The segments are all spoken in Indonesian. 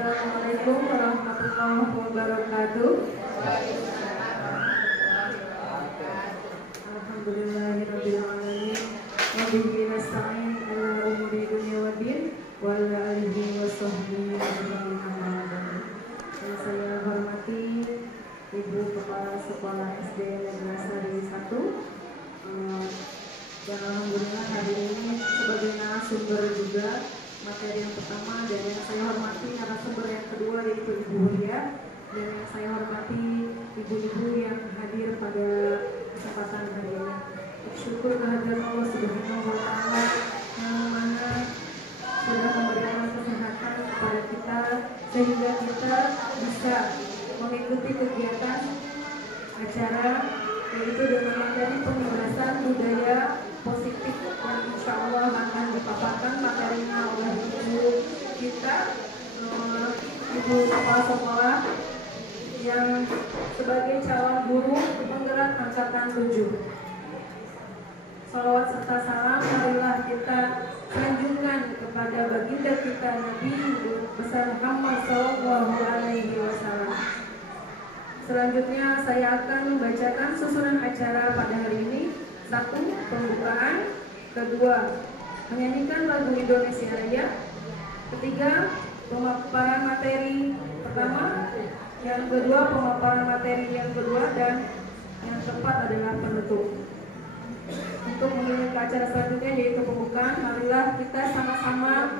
Assalamualaikum warahmatullahi wabarakatuh. Alhamdulillahirabbil alamin. Wa bihi nasta'in ala umuri dunya waddin wa ala alihi washabbihi ajmain. Yang saya hormati Ibu Kepala Sekolah SD Negeri Sari 1. Dan alhamdulillah hari ini sebagai narasumber juga materi yang pertama, dan yang saya hormati narasumber yang kedua yaitu Ibu Huria, dan yang saya hormati ibu-ibu yang hadir pada kesempatan hari ini. Bersyukur kehadiran Allah Subhanahu wa Ta'ala yang mana sudah memberikan kesehatan kepada kita sehingga kita bisa mengikuti kegiatan acara yaitu dengan materi pengembangan budaya positif yang insya Allah akan dipaparkan materinya oleh ibu kita, Ibu Kepala Sekolah yang sebagai calon guru penggerak angkatan 7. Salawat serta salam marilah kita sanjungan kepada baginda kita Nabi besar Muhammad Sallallahu Alaihi Wasallam. Selanjutnya saya akan membacakan susunan acara pada hari ini. 1. Pembukaan. 2. Menyanyikan lagu Indonesia Raya. 3. Pemaparan materi pertama. Yang kedua pemaparan materi yang kedua, dan yang keempat adalah penutup. Untuk menuju ke acara selanjutnya yaitu pembukaan, marilah kita sama-sama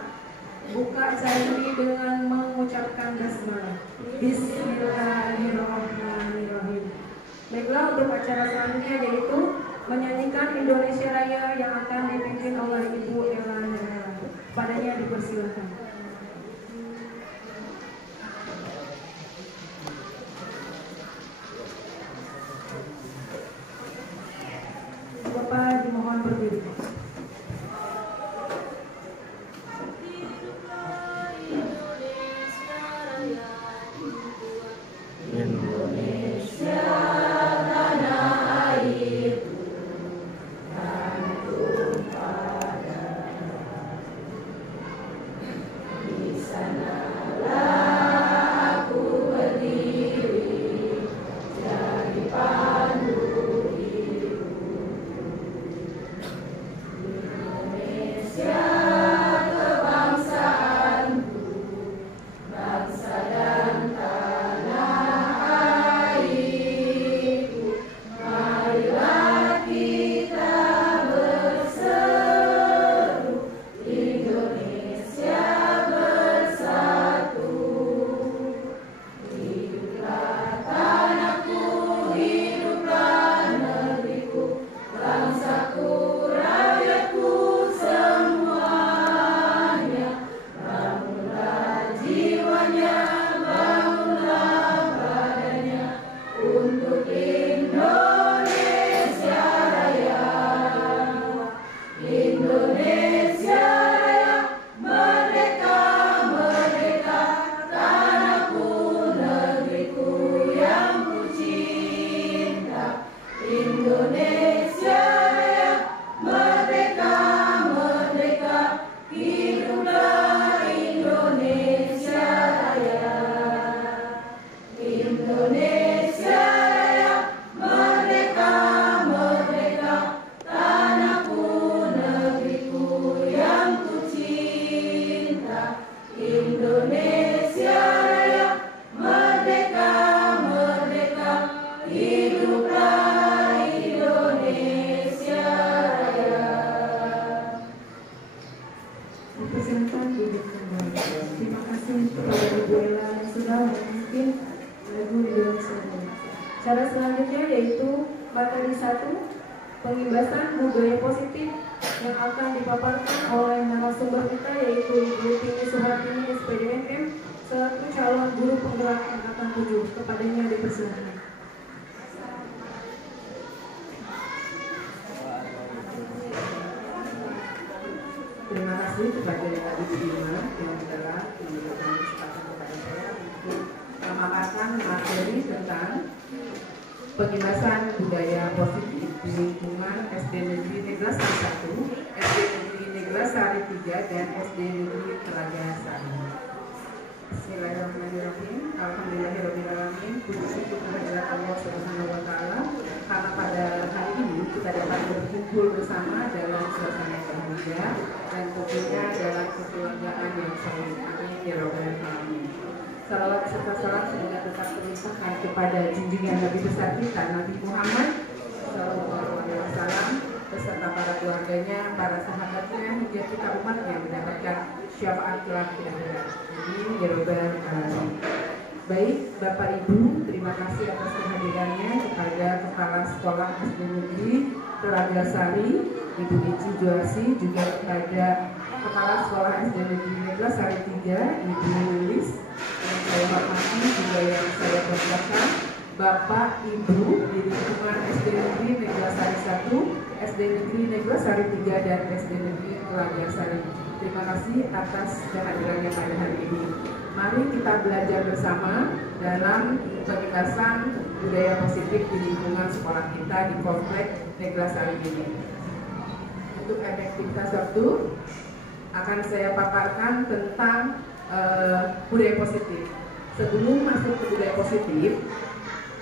buka acara ini dengan mengucapkan basmalah. Bismillahirrahmanirrahim. Baiklah, untuk acara selanjutnya yaitu menyanyikan Indonesia Raya yang akan dipimpin oleh Ibu Ella Nela. Padanya dipersilakan. Bapak dimohon berdiri. Cara selanjutnya yaitu materi 1, pengimbasan budaya positif yang akan dipaparkan oleh narasumber kita yaitu Ibu Tini Suhartini SPDMM selaku calon guru penggerak angkatan 7. Kepadanya dipersilakan. Terima kasih kepada Ibu Irma yang telah memberikan kesempatan kepada saya untuk memaparkan materi tentang pengimbasan budaya positif di lingkungan SD Negeri Negeri Sari 1, SD Negeri Negeri Sari 3, dan SD Negeri Telaga Sari. Bismillahirrahmanirrahim. Alhamdulillahirrahmanirrahim. Puji syukur kehadirat Allah Subhanahu wa Ta'ala, karena pada hari ini kita dapat berkumpul bersama dalam suasana yang bahagia dan tentunya dalam kekeluargaan yang solid. Amin ya rabbal alamin. Salawat serta salam semoga tetap terlimpahkan kepada junjungan Nabi besar kita Nabi Muhammad Sallallahu Alaihi Wasallam beserta para keluarganya, para sahabatnya, hingga kita umatnya mendapatkan syafaat kelak di akhirat. Amin ya rabbal alamin. Baik, Bapak Ibu, terima kasih atas kehadirannya kepada Kepala Sekolah SD Negeri Telaga Sari, Ibu Ici Juarsi, juga kepada Kepala Sekolah SD Negeri Negeri Sari 3, Ibu Lilis, yang saya hormati, juga yang saya banggakan, Bapak Ibu di lingkungan SD Negeri Negeri Sari 1, SD Negeri Negeri Sari 3, dan SD Negeri Telaga Sari. Terima kasih atas kehadirannya pada hari ini. Mari kita belajar bersama dalam peningkatan budaya positif di lingkungan sekolah kita di komplek Neglasari ini. Untuk efektivitas waktu akan saya paparkan tentang budaya positif. Sebelum masuk ke budaya positif,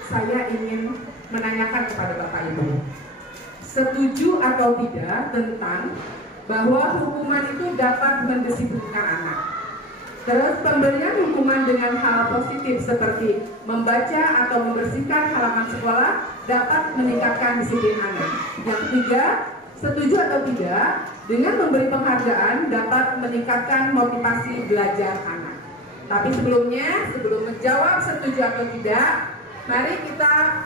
saya ingin menanyakan kepada Bapak Ibu, setuju atau tidak tentang bahwa hukuman itu dapat mendisiplinkan anak. Terus pemberian hukuman dengan hal positif seperti membaca atau membersihkan halaman sekolah dapat meningkatkan disiplin anak. Yang ketiga, setuju atau tidak dengan memberi penghargaan dapat meningkatkan motivasi belajar anak. Tapi sebelumnya, sebelum menjawab setuju atau tidak, mari kita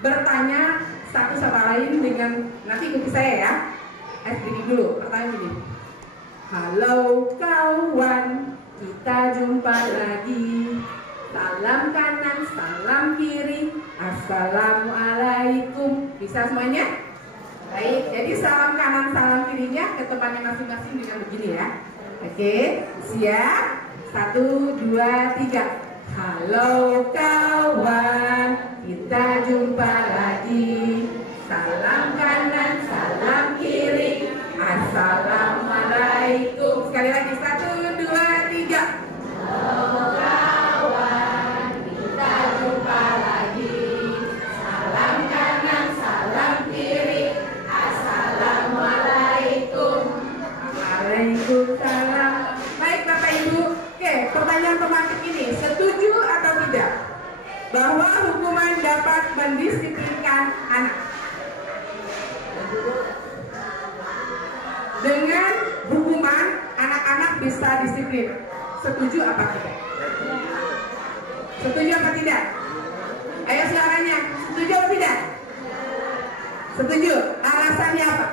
bertanya satu sama lain dengan, nanti ikuti saya ya. Begini dulu, pertanyaan ini. Halo kawan, kita jumpa lagi. Salam kanan, salam kiri, assalamualaikum. Bisa semuanya? Baik, jadi salam kanan, salam kirinya ke temannya masing-masing dengan begini ya. Oke, siap? 1, 2, 3. Halo kawan, kita jumpa lagi. Salam kanan, salam kiri, assalamualaikum. Sekali lagi, 1, 2, 3. Halo kawan, kita jumpa lagi. Salam kanan, salam kiri, assalamualaikum. Waalaikumsalam. Baik Bapak Ibu, oke, pertanyaan tematik ini, setuju atau tidak bahwa hukuman dapat mendisiplinkan anak? Dengan hukuman anak-anak bisa disiplin. Setuju apa tidak? Setuju apa tidak? Ayo suaranya, setuju atau tidak? Setuju. Alasannya apa?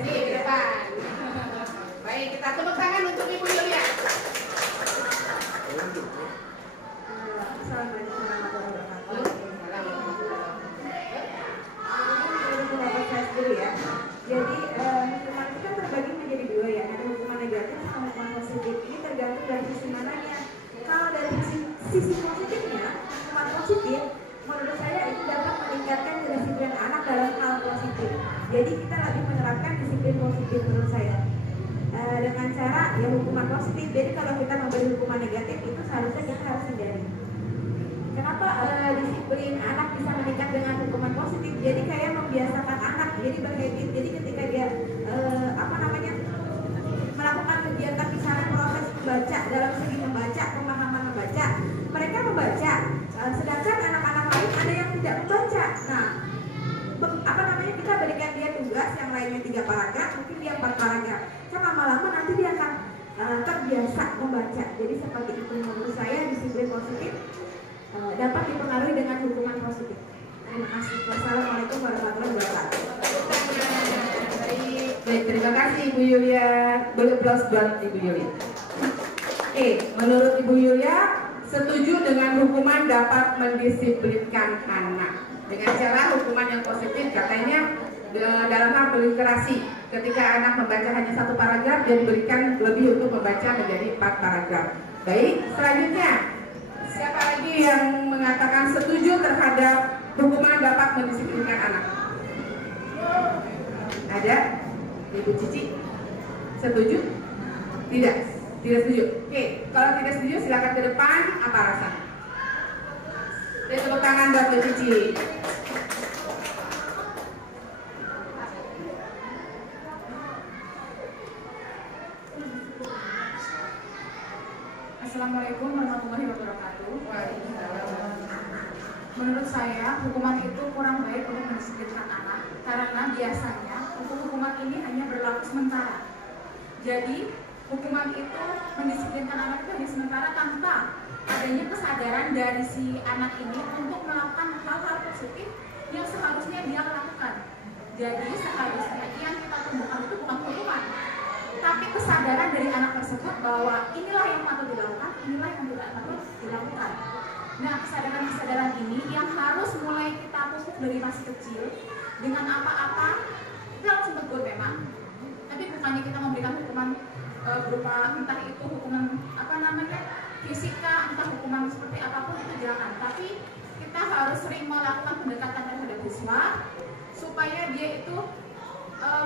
Di depan. Baik, kita tepuk tangan untuk Ibu Yulia. Assalamualaikum warahmatullahi wabarakatuh. Dulu ya. Jadi hukuman itu kan terbagi menjadi dua ya, ada hukuman negatif sama hukuman positif. Ini tergantung dari sisi mananya. Kalau dari sisi positifnya, hukuman positif menurut saya itu dapat meningkatkan kedisiplinan anak dalam hal positif. Jadi kita lebih menerapkan disiplin positif menurut saya dengan cara ya hukuman positif. Jadi kalau kita memberi hukuman negatif itu seharusnya kita harus hindari. Kenapa disiplin anak bisa meningkat dengan hukuman positif? Jadi kayak membiasakan anak, jadi berhabit. Jadi ketika dia melakukan kegiatan misalnya proses membaca, dalam segi membaca, pemahaman membaca, mereka membaca. Sedangkan anak-anak lain ada yang tidak membaca. Nah, kita berikan dia tugas yang lainnya 3 paragraf, mungkin dia 4 paragraf. Kan lama-lama nanti dia akan terbiasa membaca. Jadi seperti itu menurut saya disiplin positif dapat dipengaruhi dengan hukuman positif. Terima kasih. Wassalamualaikum warahmatullahi wabarakatuh. Baik, terima kasih Ibu Yulia. Boleh plus buat Ibu Yulia. Oke, menurut Ibu Yulia setuju dengan hukuman dapat mendisiplinkan anak. Dengan cara hukuman yang positif, katanya dalam hal literasi. Ketika anak membaca hanya 1 paragraf, dia diberikan lebih untuk membaca menjadi 4 paragraf. Baik, selanjutnya. Siapa lagi yang mengatakan setuju terhadap hukuman dapat mendisiplinkan anak? Ada? Ibu Cici? Setuju? Tidak? Tidak setuju. Oke, kalau tidak setuju silakan ke depan. Apa alasan? Tepuk tangan buat Bu Cici. Assalamualaikum warahmatullahi wabarakatuh. Menurut saya, hukuman itu kurang baik untuk mendisiplinkan anak karena biasanya hukuman ini hanya berlaku sementara. Jadi, hukuman itu mendisiplinkan anak itu hanya sementara tanpa adanya kesadaran dari si anak ini untuk melakukan hal-hal positif yang seharusnya dia lakukan. Jadi, seharusnya yang kita temukan itu bukan hukuman, tapi kesadaran dari anak tersebut bahwa inilah yang patut dilakukan, inilah yang tidak patut dilakukan. Nah, kesadaran-kesadaran ini yang harus mulai kita pupuk dari masih kecil dengan apa-apa kita harus tegur memang, tapi bukannya kita memberikan hukuman berupa entah itu hukuman fisika, entah hukuman seperti apapun itu jangan, tapi kita harus sering melakukan pendekatan terhadap siswa supaya dia itu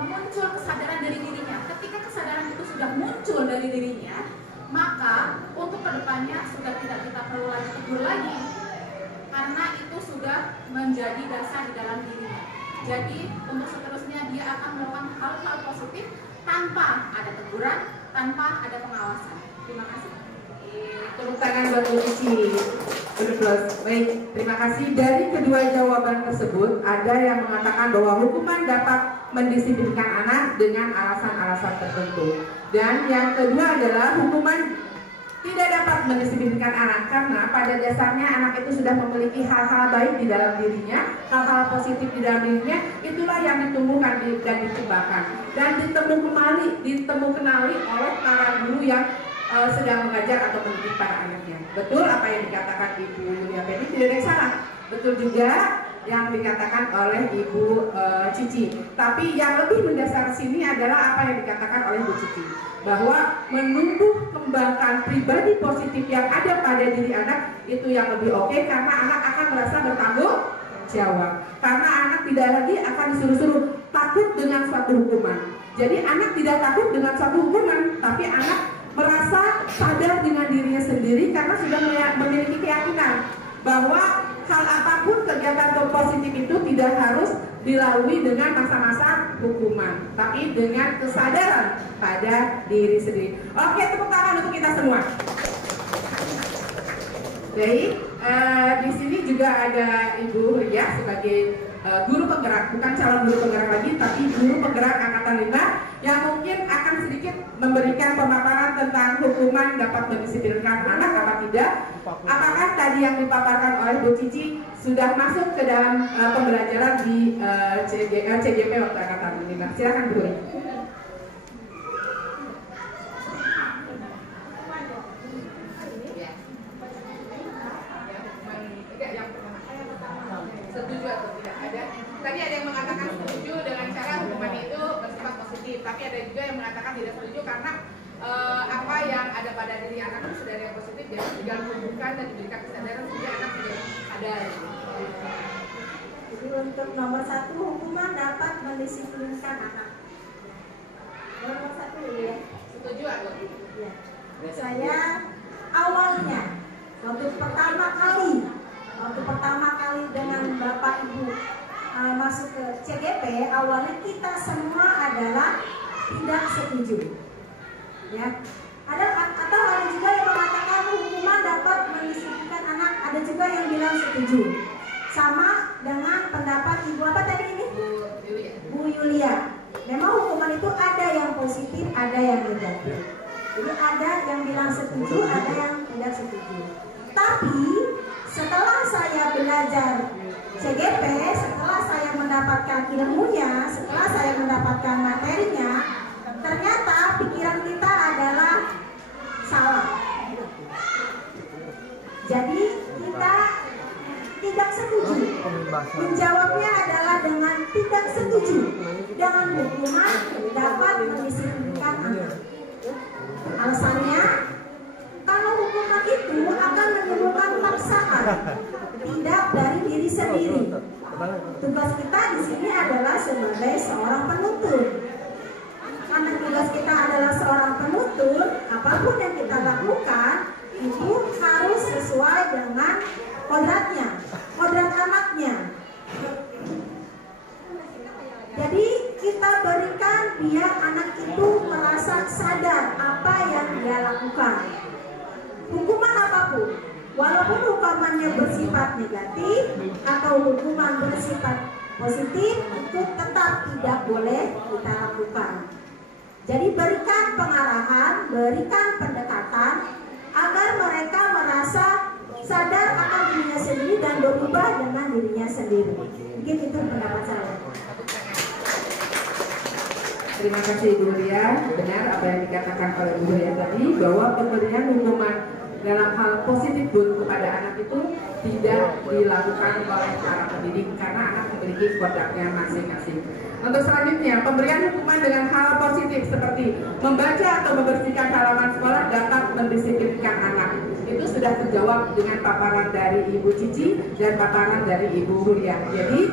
muncul kesadaran dari dirinya. Ketika kesadaran itu sudah muncul dari dirinya, maka untuk kedepannya sudah tidak kita perlu lagi tegur lagi, karena itu sudah menjadi dasar di dalam dirinya. Jadi untuk seterusnya dia akan melakukan hal-hal positif tanpa ada teguran, tanpa ada pengawasan. Terima kasih. Tepuk tangan buat Bu Cici. Baik, terima kasih. Dari kedua jawaban tersebut, ada yang mengatakan bahwa hukuman dapat mendisiplinkan anak dengan alasan-alasan tertentu. Dan yang kedua adalah hukuman tidak dapat mendisiplinkan anak karena pada dasarnya anak itu sudah memiliki hal-hal baik di dalam dirinya, hal-hal positif di dalam dirinya, itulah yang ditumbuhkan dan dikembangkan dan ditemukenali oleh para guru yang sedang mengajar atau mendidik para anaknya. Betul apa yang dikatakan Ibu Yulia Penny, tidak ada yang salah. Betul juga yang dikatakan oleh Ibu Cici. Tapi yang lebih mendasar sini adalah apa yang dikatakan oleh Bu Cici, bahwa menumbuh kembangkan pribadi positif yang ada pada diri anak itu yang lebih oke, karena anak akan merasa bertanggung jawab. Karena anak tidak lagi akan disuruh-suruh takut dengan suatu hukuman. Jadi anak tidak takut dengan suatu hukuman, tapi anak merasa sadar dengan dirinya sendiri karena sudah memiliki keyakinan bahwa hal apapun kegiatan positif itu tidak harus dilalui dengan masa-masa hukuman, tapi dengan kesadaran pada diri sendiri. Oke, tepuk tangan untuk kita semua. Baik, di sini juga ada Ibu Ria sebagai guru penggerak, bukan calon guru penggerak lagi, tapi guru penggerak angkatan 5 yang mungkin akan sedikit memberikan pemaparan tentang hukuman dapat mendisiplinkan anak apa tidak. Apakah tadi yang dipaparkan oleh Bu Cici sudah masuk ke dalam pembelajaran di CJP waktu angkatan 5? Silakan Bu. Setuju atau tidak? Tadi ada yang mengatakan setuju dengan cara hukuman itu bersifat positif, tapi ada juga yang mengatakan tidak setuju karena apa yang ada pada diri anak itu sudah ada yang positif, jadi tinggal menunjukkan dan diberikan kesadaran sehingga anak tidak ada. Jadi untuk nomor 1, hukuman dapat mendisiplinkan anak. Nomor 1 ya. Setuju atau? Ya. Saya awalnya waktu pertama kali dengan Bapak Ibu masuk ke CGP, awalnya kita semua adalah tidak setuju. Ya. Ada juga yang mengatakan hukuman dapat mendisiplinkan anak, ada juga yang bilang setuju. Sama dengan pendapat Ibu apa tadi ini? Bu Yulia. Memang hukuman itu ada yang positif, ada yang negatif. Jadi ada yang bilang setuju, ada yang tidak setuju. Tapi setelah saya belajar CGP, setelah saya mendapatkan ilmunya, setelah saya mendapatkan materinya, ternyata pikiran kita adalah salah. Jadi kita tidak setuju. Menjawabnya adalah dengan tidak setuju dengan hukuman dapat mendisiplinkan anak. Alasannya, kalau hukuman itu akan menimbulkan paksaan, tidak dari diri sendiri. Tugas kita di sini adalah sebagai seorang penuntut. Karena kita tugas kita adalah seorang penutur, apapun yang kita lakukan itu harus sesuai dengan kodratnya, kodrat anaknya. Jadi kita berikan biar anak itu merasa sadar apa yang dia lakukan. Hukuman apapun, walaupun hukumannya bersifat negatif atau hukuman bersifat positif, itu tetap tidak boleh kita lakukan. Jadi berikan pengarahan, berikan pendekatan agar mereka merasa sadar akan dirinya sendiri dan berubah dengan dirinya sendiri. Mungkin itu pendapat saya. Terima kasih Ibu Ria. Benar apa yang dikatakan oleh Ibu Ria tadi, bahwa pemberian hukuman dalam hal positif kepada anak itu tidak dilakukan oleh para pendidik karena anak memiliki kodratnya masing-masing. Untuk selanjutnya, pemberian hukuman dengan hal positif seperti membaca atau membersihkan halaman sekolah dapat mendisiplinkan anak. Itu sudah terjawab dengan paparan dari Ibu Cici dan paparan dari Ibu Ria. Jadi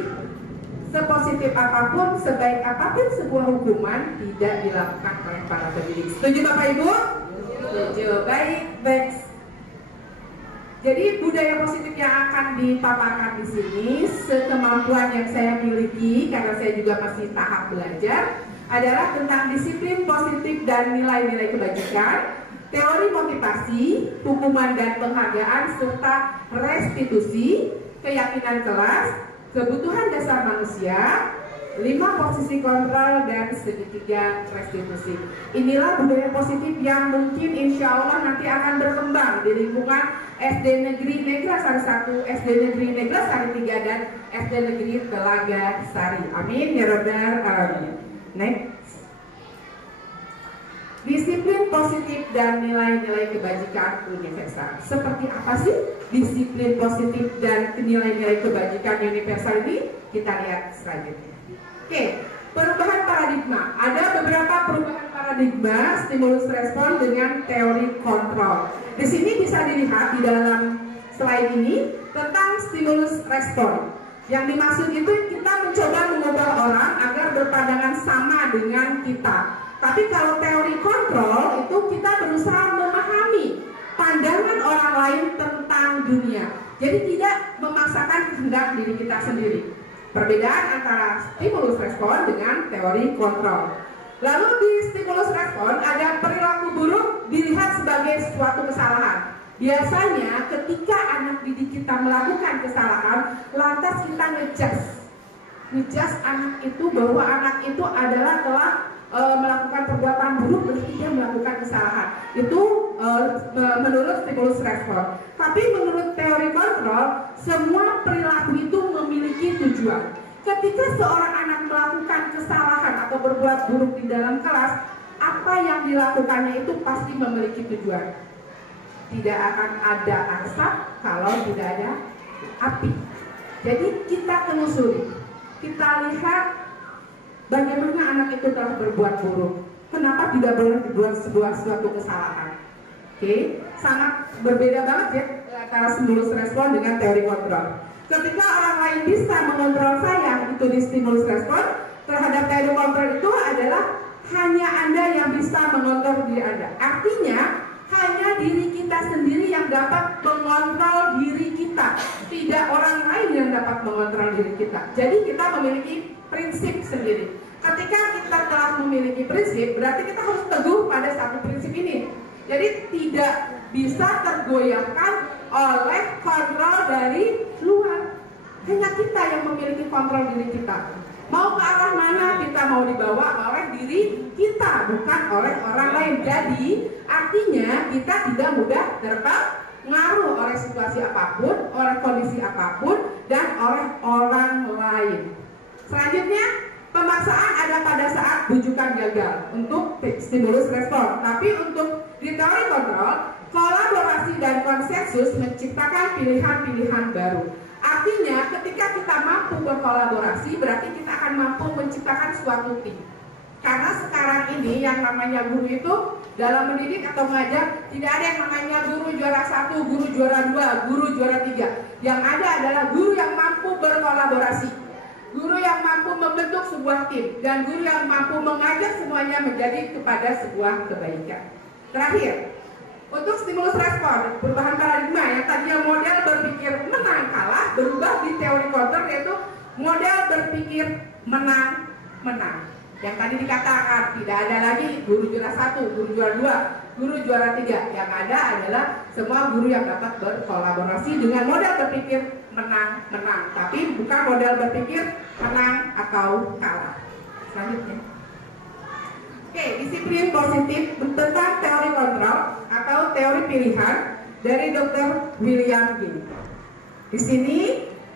sepositif apapun, sebaik apapun sebuah hukuman tidak dilakukan oleh para pendidik. Setuju Bapak Ibu? Setuju. Baik. Jadi budaya positif yang akan dipaparkan di sini, sekemampuan yang saya miliki karena saya juga masih tahap belajar, adalah tentang disiplin positif dan nilai-nilai kebajikan, teori motivasi, hukuman dan penghargaan, serta restitusi, keyakinan kelas, kebutuhan dasar manusia, 5 posisi kontrol, dan segitiga restitusi. Inilah budaya positif yang mungkin insya Allah nanti akan berkembang di lingkungan SD Negeri Negra Sari 1, SD Negeri Negra Sari 3, dan SD Negeri Telaga Sari. Amin ya Rabbal Alamin. Next. Disiplin positif dan nilai-nilai kebajikan universal. Seperti apa sih disiplin positif dan nilai-nilai kebajikan universal ini? Kita lihat selanjutnya. Oke, perubahan paradigma. Ada beberapa perubahan paradigma stimulus respon dengan teori kontrol. Di sini bisa dilihat di dalam slide ini tentang stimulus respon. Yang dimaksud itu kita mencoba mengubah orang agar berpandangan sama dengan kita. Tapi kalau teori kontrol itu kita berusaha memahami pandangan orang lain tentang dunia. Jadi tidak memaksakan kehendak diri kita sendiri. Perbedaan antara stimulus respon dengan teori kontrol. Lalu di stimulus respon ada perilaku buruk dilihat sebagai suatu kesalahan. Biasanya ketika anak didik kita melakukan kesalahan, lantas kita ngejudge anak itu bahwa anak itu adalah telah melakukan perbuatan buruk berarti dia melakukan kesalahan. Itu menurut stimulus respon. Tapi menurut teori kontrol, semua perilaku itu memiliki tujuan. Ketika seorang anak melakukan kesalahan atau berbuat buruk di dalam kelas, apa yang dilakukannya itu pasti memiliki tujuan. Tidak akan ada asap kalau tidak ada api. Jadi kita telusuri, kita lihat bagaimana anak itu telah berbuat buruk. Kenapa tidak boleh dibuat suatu kesalahan? Oke, sangat berbeda banget ya antara stimulus respon dengan teori kontrol. Ketika orang lain bisa mengontrol saya, itu di stimulus respon, terhadap teori kontrol itu adalah hanya Anda yang bisa mengontrol diri Anda. Artinya hanya diri kita sendiri yang dapat mengontrol diri kita, tidak orang lain yang dapat mengontrol diri kita. Jadi kita memiliki prinsip sendiri. Ketika kita telah memiliki prinsip, berarti kita harus teguh pada satu prinsip ini. Jadi tidak bisa tergoyahkan oleh kontrol dari luar. Hanya kita yang memiliki kontrol diri kita. Mau ke arah mana kita mau dibawa oleh diri kita, bukan oleh orang lain. Jadi artinya kita tidak mudah terpengaruh oleh situasi apapun, oleh kondisi apapun, dan oleh orang lain. Selanjutnya, pemaksaan ada pada saat bujukan gagal untuk stimulus respon. Tapi untuk di teori kontrol, kolaborasi dan konsensus menciptakan pilihan-pilihan baru. Artinya ketika kita mampu berkolaborasi, berarti kita akan mampu menciptakan suatu tim. Karena sekarang ini yang namanya guru itu dalam mendidik atau mengajar, tidak ada yang namanya guru juara 1, guru juara 2, guru juara 3. Yang ada adalah guru yang mampu berkolaborasi. guru yang mampu membentuk sebuah tim, dan guru yang mampu mengajak semuanya menjadi kepada sebuah kebaikan. Terakhir, untuk stimulus respon, perubahan paradigma yang tadinya model berpikir menang kalah berubah di teori counter, yaitu model berpikir menang-menang. Yang tadi dikatakan tidak ada lagi guru juara 1, guru juara 2, guru juara 3. Yang ada adalah semua guru yang dapat berkolaborasi dengan model berpikir menang-menang, tapi bukan model berpikir menang atau kalah. Selanjutnya. Oke, disiplin positif tentang teori kontrol atau teori pilihan dari Dr. William King. Di sini,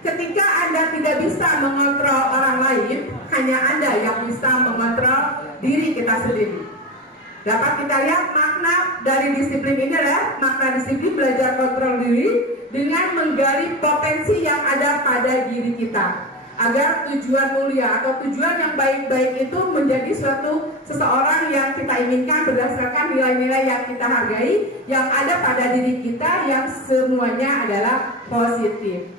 ketika Anda tidak bisa mengontrol orang lain, hanya Anda yang bisa mengontrol diri kita sendiri. Dapat kita lihat makna dari disiplin ini adalah makna disiplin belajar kontrol diri dengan menggali potensi yang ada pada diri kita, agar tujuan mulia atau tujuan yang baik-baik itu menjadi suatu seseorang yang kita inginkan berdasarkan nilai-nilai yang kita hargai, yang ada pada diri kita, yang semuanya adalah positif.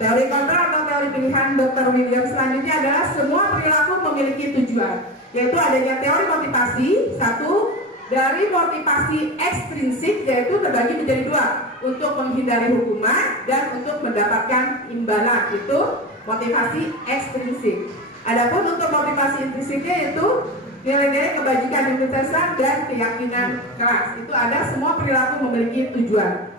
Teori kontrol atau teori pilihan Dr. William selanjutnya adalah semua perilaku memiliki tujuan, yaitu adanya teori motivasi. Satu, dari motivasi ekstrinsik, yaitu terbagi menjadi dua, untuk menghindari hukuman dan untuk mendapatkan imbalan, itu motivasi ekstrinsik. Adapun untuk motivasi intrinsiknya itu nilai-nilai kebajikan, integritas dan keyakinan keras. Itu ada semua perilaku memiliki tujuan.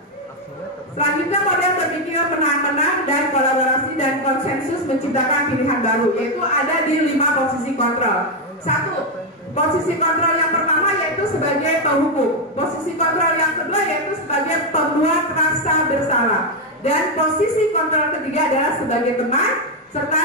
Selanjutnya model berpikir menang-menang dan kolaborasi dan konsensus menciptakan pilihan baru, yaitu ada di 5 posisi kontrol. Satu, posisi kontrol yang pertama yaitu sebagai penghukum. Posisi kontrol yang kedua yaitu sebagai pembuat rasa bersalah. Dan posisi kontrol ketiga adalah sebagai teman, serta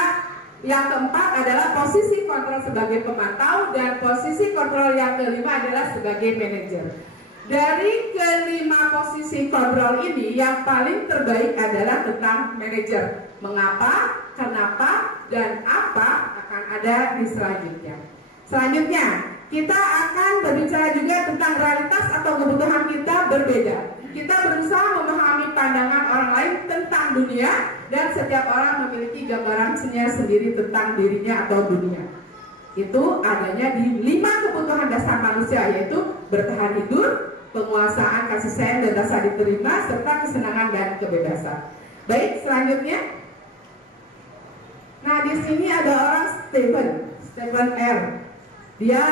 yang keempat adalah posisi kontrol sebagai pemantau, dan posisi kontrol yang kelima adalah sebagai manajer. Dari kelima posisi kontrol ini, yang paling terbaik adalah tentang manajer. Mengapa, kenapa, dan apa akan ada di selanjutnya. Selanjutnya, kita akan berbicara juga tentang realitas atau kebutuhan kita berbeda. Kita berusaha memahami pandangan orang lain tentang dunia, dan setiap orang memiliki gambarannya sendiri tentang dirinya atau dunia. Itu adanya di 5 kebutuhan dasar manusia, yaitu bertahan hidup, penguasaan, kasih sayang dan rasa diterima, serta kesenangan dan kebebasan. Baik, selanjutnya. Nah, di sini ada orang Stephen R. Dia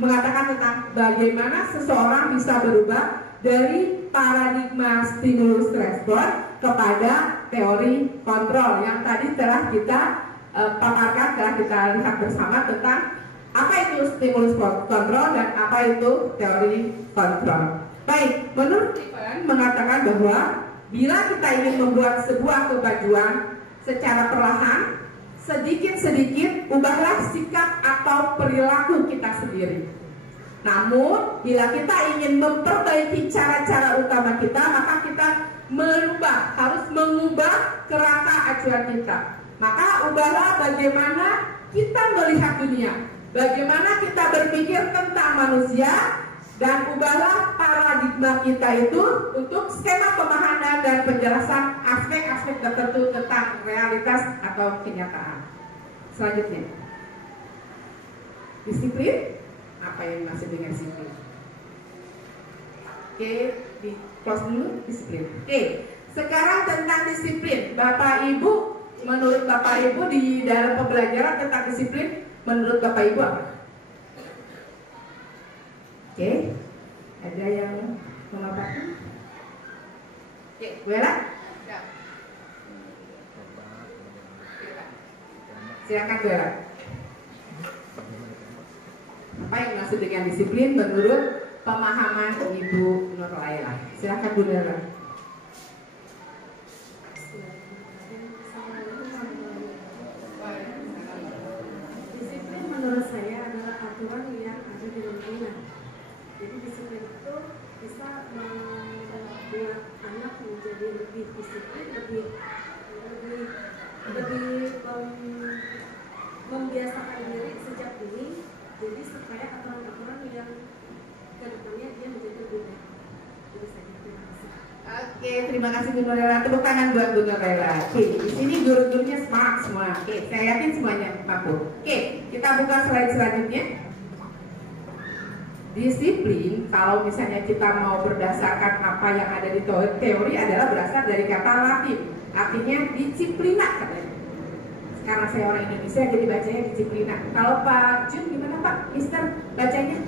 mengatakan tentang bagaimana seseorang bisa berubah dari paradigma stimulus respon kepada teori kontrol yang tadi telah kita paparkan, telah kita lihat bersama tentang apa itu stimulus kontrol dan apa itu teori kontrol. Baik, menurut Stephen mengatakan bahwa bila kita ingin membuat sebuah kemajuan secara perlahan, sedikit-sedikit ubahlah sikap atau perilaku kita sendiri. Namun, bila kita ingin memperbaiki cara-cara utama kita, maka kita harus mengubah kerangka acuan kita. Maka ubahlah bagaimana kita melihat dunia, bagaimana kita berpikir tentang manusia, dan ubahlah paradigma kita itu untuk skema pemahaman dan penjelasan aspek-aspek tertentu tentang realitas atau kenyataan. Selanjutnya, disiplin. Apa yang masih dengan disiplin? Oke, di close dulu disiplin. Oke, sekarang tentang disiplin. Bapak Ibu, menurut Bapak Ibu di dalam pembelajaran tentang disiplin, menurut Bapak Ibu apa? Oke, ada yang mengatakan? Oke, Bella? Silakan Bella. Apa yang maksud dengan disiplin menurut pemahaman Ibu Nur Laila? Silakan Bu Bella. Disiplin menurut saya adalah aturan yang ada di lingkungan. Jadi disiplin itu bisa membuat anak menjadi lebih disiplin, lebih membiasakan diri sejak dini. Jadi supaya aturan-aturan yang ke depannya dia menjadi lebih baik. Jadi saya terima kasih. Oke, terima kasih Bu Nurlela. Tepuk tangan buat Bu Nurlela. Oke, di sini guru-gurunya smart semua. Oke, saya yakin semuanya mampu. Oke, kita buka slide selanjutnya. Disiplin, kalau misalnya kita mau berdasarkan apa yang ada di teori adalah berasal dari kata Latin, artinya disiplina katanya. Karena saya orang Indonesia jadi bacanya disiplina. Kalau Pak Jun gimana Pak? Mister bacanya?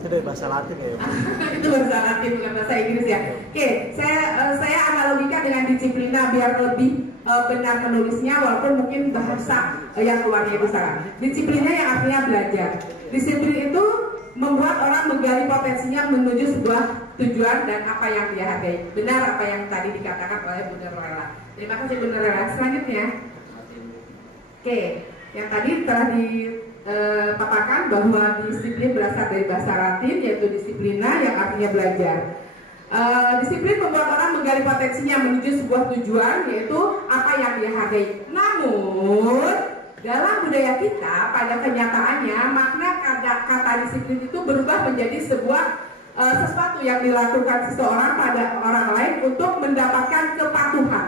Itu dari bahasa Latin ya. Itu bahasa Latin bukan bahasa Inggris ya. Oke, saya analogikan dengan disiplina biar lebih benar menulisnya walaupun mungkin bahasa yang keluarnya itu salah. Disiplina yang artinya belajar. Disiplin itu membuat orang menggali potensinya menuju sebuah tujuan dan apa yang dia hargai. Benar apa yang tadi dikatakan oleh Bu Nurlela. Terima kasih Bu Nurlela. Selanjutnya, oke, yang tadi telah dipaparkan bahwa disiplin berasal dari bahasa Latin yaitu disiplina yang artinya belajar. Disiplin membuat orang menggali potensinya menuju sebuah tujuan yaitu apa yang dia hargai. Namun dalam budaya kita, pada kenyataannya makna kata disiplin itu berubah menjadi sebuah sesuatu yang dilakukan seseorang pada orang lain untuk mendapatkan kepatuhan.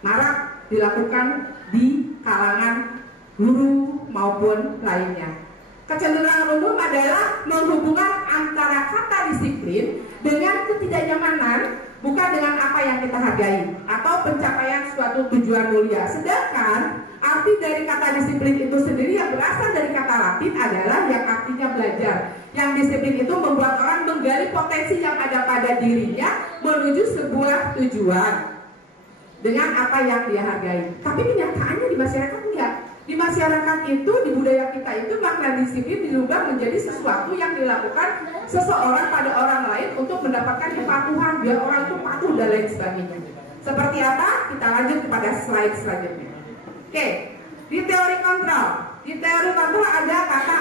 Marak dilakukan di kalangan guru maupun lainnya. Kecenderungan umum adalah menghubungkan antara kata disiplin dengan ketidaknyamanan, bukan dengan apa yang kita hargai atau pencapaian suatu tujuan mulia. Sedangkan arti dari kata disiplin itu sendiri yang berasal dari kata Latin adalah yang artinya belajar. Yang disiplin itu membuat orang menggali potensi yang ada pada dirinya menuju sebuah tujuan dengan apa yang dia hargai. Tapi kenyataannya di masyarakat enggak. Di masyarakat itu, di budaya kita itu makna disiplin dirubah menjadi sesuatu yang dilakukan seseorang pada orang lain untuk mendapatkan kepatuhan, biar orang itu patuh dan lain sebagainya. Seperti apa? Kita lanjut kepada slide selanjutnya. Oke, di teori kontrol. Di teori kontrol ada kata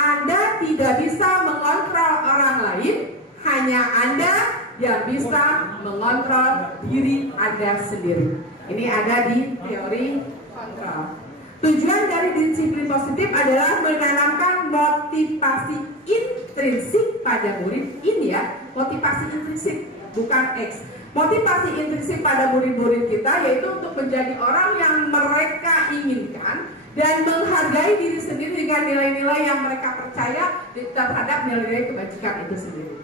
Anda tidak bisa mengontrol orang lain, hanya Anda yang bisa mengontrol diri Anda sendiri. Ini ada di teori kontrol. Tujuan dari disiplin positif adalah menanamkan motivasi intrinsik pada murid. Ini ya, motivasi intrinsik, bukan X. Motivasi intrinsik pada murid-murid kita yaitu untuk menjadi orang yang mereka inginkan dan menghargai diri sendiri dengan nilai-nilai yang mereka percaya terhadap nilai-nilai kebajikan itu sendiri.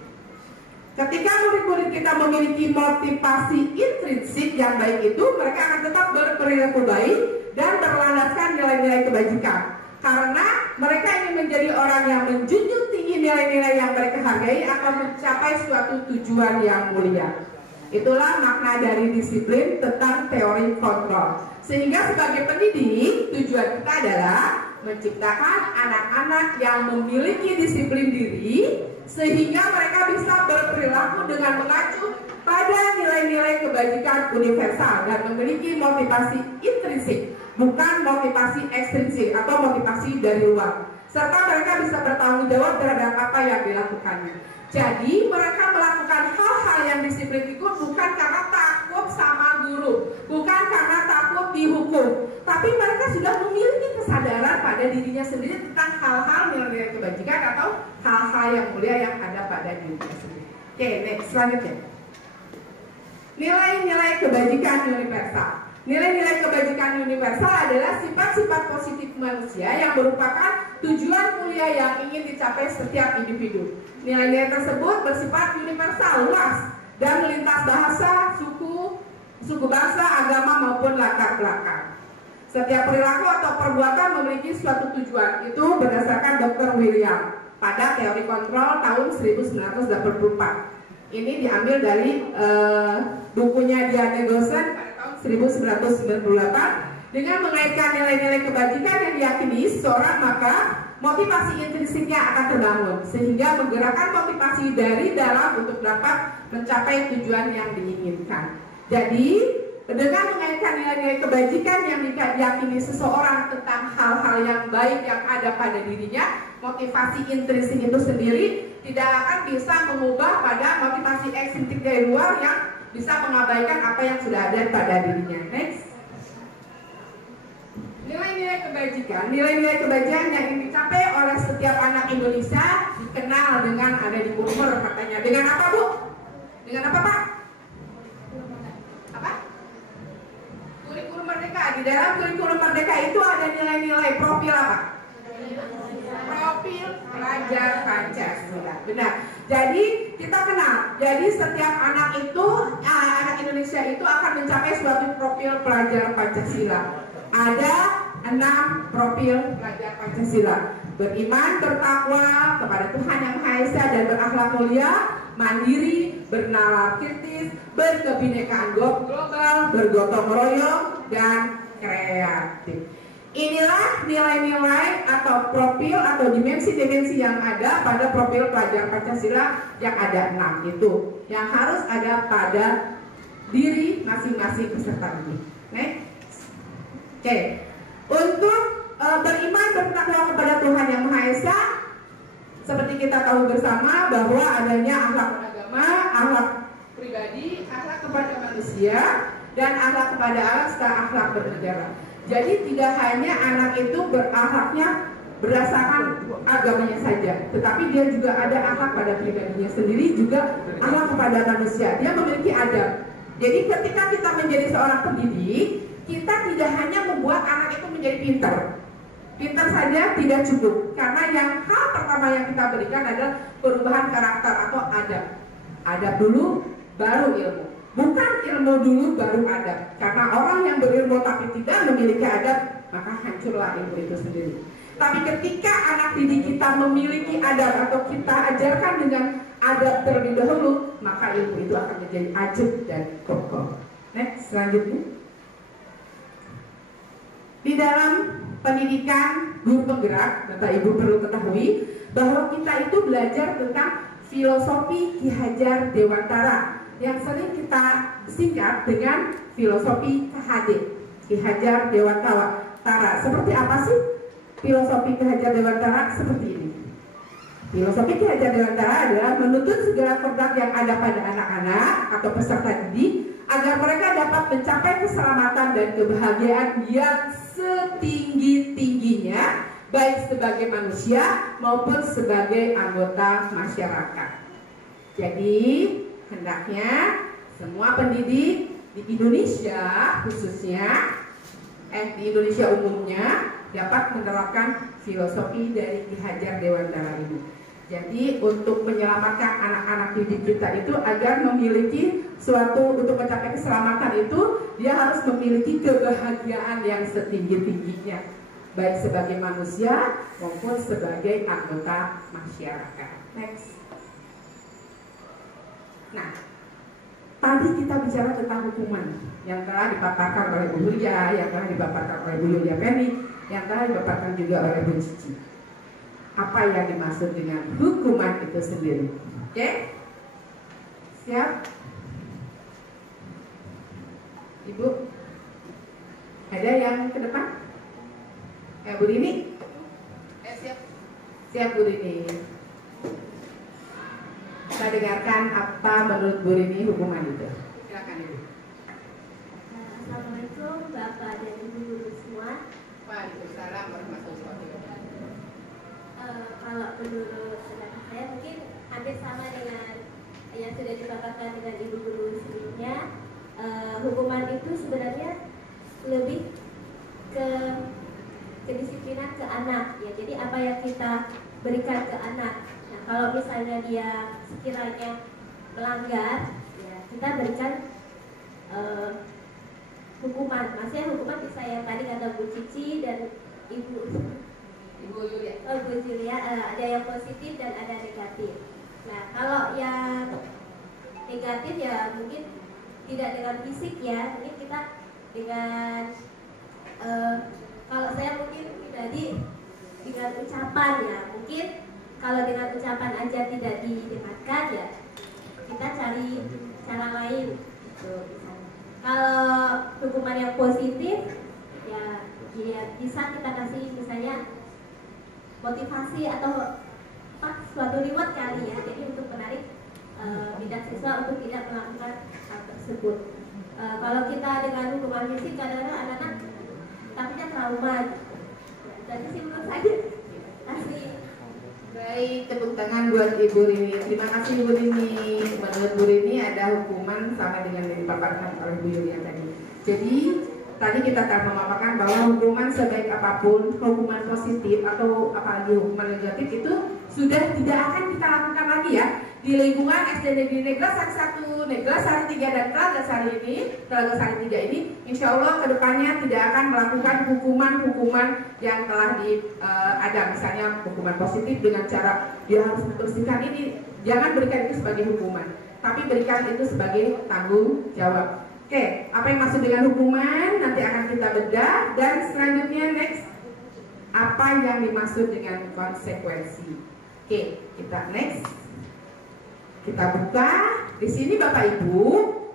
Ketika murid-murid kita memiliki motivasi intrinsik yang baik itu, mereka akan tetap berperilaku baik dan berlandaskan nilai-nilai kebajikan. Karena mereka ingin menjadi orang yang menjunjung tinggi nilai-nilai yang mereka hargai akan mencapai suatu tujuan yang mulia. Itulah makna dari disiplin tentang teori kontrol. Sehingga sebagai pendidik, tujuan kita adalah menciptakan anak-anak yang memiliki disiplin diri sehingga mereka bisa berperilaku dengan mengacu pada nilai-nilai kebajikan universal dan memiliki motivasi intrinsik, bukan motivasi ekstrinsik atau motivasi dari luar, serta mereka bisa bertanggung jawab terhadap apa yang dilakukannya. Jadi mereka melakukan hal-hal yang disiplin itu bukan karena takut sama guru, bukan karena takut dihukum, tapi mereka sudah memiliki kesadaran pada dirinya sendiri tentang hal-hal nilai-nilai kebajikan atau hal-hal yang mulia yang ada pada dirinya sendiri. Oke, next, selanjutnya. Nilai-nilai kebajikan universal. Nilai-nilai kebajikan universal adalah sifat-sifat positif manusia yang merupakan tujuan mulia yang ingin dicapai setiap individu. Nilai-nilai tersebut bersifat universal, luas, dan melintas bahasa, suku bangsa, agama maupun latar belakang. Setiap perilaku atau perbuatan memiliki suatu tujuan. Itu berdasarkan Dr. William pada teori kontrol tahun 1984. Ini diambil dari bukunya Diane Gosen pada tahun 1998 dengan mengaitkan nilai-nilai kebajikan yang diyakini seseorang, maka motivasi intrinsiknya akan terbangun sehingga menggerakkan motivasi dari dalam untuk dapat mencapai tujuan yang diinginkan. Jadi dengan mengaitkan nilai-nilai kebajikan yang diyakini seseorang tentang hal-hal yang baik yang ada pada dirinya, motivasi intrinsik itu sendiri tidak akan bisa mengubah pada motivasi ekstrinsik dari luar yang bisa mengabaikan apa yang sudah ada pada dirinya. Next. Nilai-nilai kebajikan yang ingin dicapai oleh setiap anak Indonesia dikenal dengan ada di Kurmer katanya. Dengan apa, Bu? Dengan apa Pak? Apa? Kurikulum Merdeka. Di dalam kurikulum Merdeka itu ada nilai-nilai profil apa? Profil pelajar Pancasila. Benar. Jadi kita kenal. Jadi setiap anak itu, anak Indonesia itu akan mencapai suatu profil pelajar Pancasila. Ada 6 profil pelajar Pancasila. Beriman, bertakwa kepada Tuhan Yang Maha Esa dan berakhlak mulia, mandiri, bernalar kritis, berkebinekaan global, bergotong royong, dan kreatif. Inilah nilai-nilai atau profil atau dimensi-dimensi yang ada pada profil pelajar Pancasila yang ada 6 itu, yang harus ada pada diri masing-masing peserta ini. Next. Oke. Untuk beriman bertakwa kepada Tuhan Yang Maha Esa, seperti kita tahu bersama bahwa adanya akhlak beragama, akhlak pribadi, akhlak kepada manusia, dan akhlak kepada alam serta akhlak bernegara. Jadi tidak hanya anak itu berakhlaknya berdasarkan agamanya saja, tetapi dia juga ada akhlak pada pribadinya sendiri, juga akhlak kepada manusia. Dia memiliki adab. Jadi ketika kita menjadi seorang pendidik, kita tidak hanya membuat anak itu menjadi pintar. Pintar saja tidak cukup, karena yang hal pertama yang kita berikan adalah perubahan karakter atau adab. Adab dulu, baru ilmu. Bukan ilmu dulu, baru adab. Karena orang yang berilmu tapi tidak memiliki adab, maka hancurlah ilmu itu sendiri. Tapi ketika anak didik kita memiliki adab atau kita ajarkan dengan adab terlebih dahulu, maka ilmu itu akan menjadi ajib dan kokoh. Next, selanjutnya. Di dalam pendidikan guru penggerak, Bapak Ibu perlu ketahui bahwa kita itu belajar tentang filosofi Ki Hajar Dewantara yang sering kita singkat dengan filosofi KHD, Ki Hajar Dewantara. Seperti apa sih filosofi Ki Hajar Dewantara? Seperti ini. Filosofi Ki Hajar Dewantara adalah menuntut segala produk yang ada pada anak-anak atau peserta didik agar mereka dapat mencapai keselamatan dan kebahagiaan yang setinggi-tingginya, baik sebagai manusia maupun sebagai anggota masyarakat. Jadi hendaknya semua pendidik di Indonesia khususnya, di Indonesia umumnya dapat menerapkan filosofi dari Ki Hajar Dewantara ini. Jadi untuk menyelamatkan anak-anak didik kita itu agar memiliki suatu, untuk mencapai keselamatan itu dia harus memiliki kebahagiaan yang setinggi-tingginya, baik sebagai manusia maupun sebagai anggota masyarakat. Next. Nah, tadi kita bicara tentang hukuman yang telah dipaparkan oleh Bu Hulia, yang telah dipaparkan oleh Bu Yulia Penny, yang telah dipaparkan juga oleh Bu Cici. Apa yang dimaksud dengan hukuman itu sendiri? Oke? Siap? Ibu? Ada yang ke depan? Bu Rini? Siap? Siap Bu Rini. Kita dengarkan apa menurut Bu Rini hukuman itu. Silakan Ibu. Assalamualaikum Bapak dan Ibu guru semua. Waalaikumsalam warahmatullahi wabarakatuh. Kalau menurut pendapat saya mungkin hampir sama dengan yang sudah dipaparkan dengan Ibu guru sebelumnya. Hukuman itu sebenarnya lebih ke kedisiplinan ke anak ya. Jadi apa yang kita berikan ke anak. Nah, kalau misalnya dia sekiranya melanggar, ya kita berikan hukuman. Maksudnya hukuman bisa yang tadi kata Bu Cici dan Ibu Julia. Bu Julia, ada yang positif dan ada negatif. Nah, kalau yang negatif ya mungkin tidak dengan fisik ya, mungkin kita dengan kalau saya mungkin pribadi dengan ucapan ya, mungkin kalau dengan ucapan aja tidak didengarkan ya, kita cari cara lain gitu. Kalau hukuman yang positif ya, bisa kita kasih misalnya motivasi atau suatu reward kali ya, jadi untuk menarik minat siswa untuk tidak melakukan hal tersebut. Kalau kita dengan hukuman fisik kadang-kadang anak-anak takutnya trauma. Jadi sih menurut saya kasih Baik, tepuk tangan buat Ibu Rini. Terima kasih Ibu Rini. Menurut Bu Rini ada hukuman sama dengan yang dipaparkan oleh Bu Yulia tadi. Jadi tadi kita akan memaparkan bahwa hukuman sebaik apapun, hukuman positif atau apalagi hukuman negatif itu sudah tidak akan kita lakukan lagi ya di lingkungan SD Negeri Neglas Sari 1, Neglas Sari 3 dan Telaga Sari ini, Telaga Sari 3 ini, insya Allah kedepannya tidak akan melakukan hukuman-hukuman yang telah ada, misalnya hukuman positif dengan cara dia harus membersihkan ini, jangan berikan itu sebagai hukuman, tapi berikan itu sebagai tanggung jawab. Oke, apa yang maksud dengan hukuman nanti akan kita bedah, dan selanjutnya next, apa yang dimaksud dengan konsekuensi. Oke, kita next. Kita buka di sini Bapak Ibu,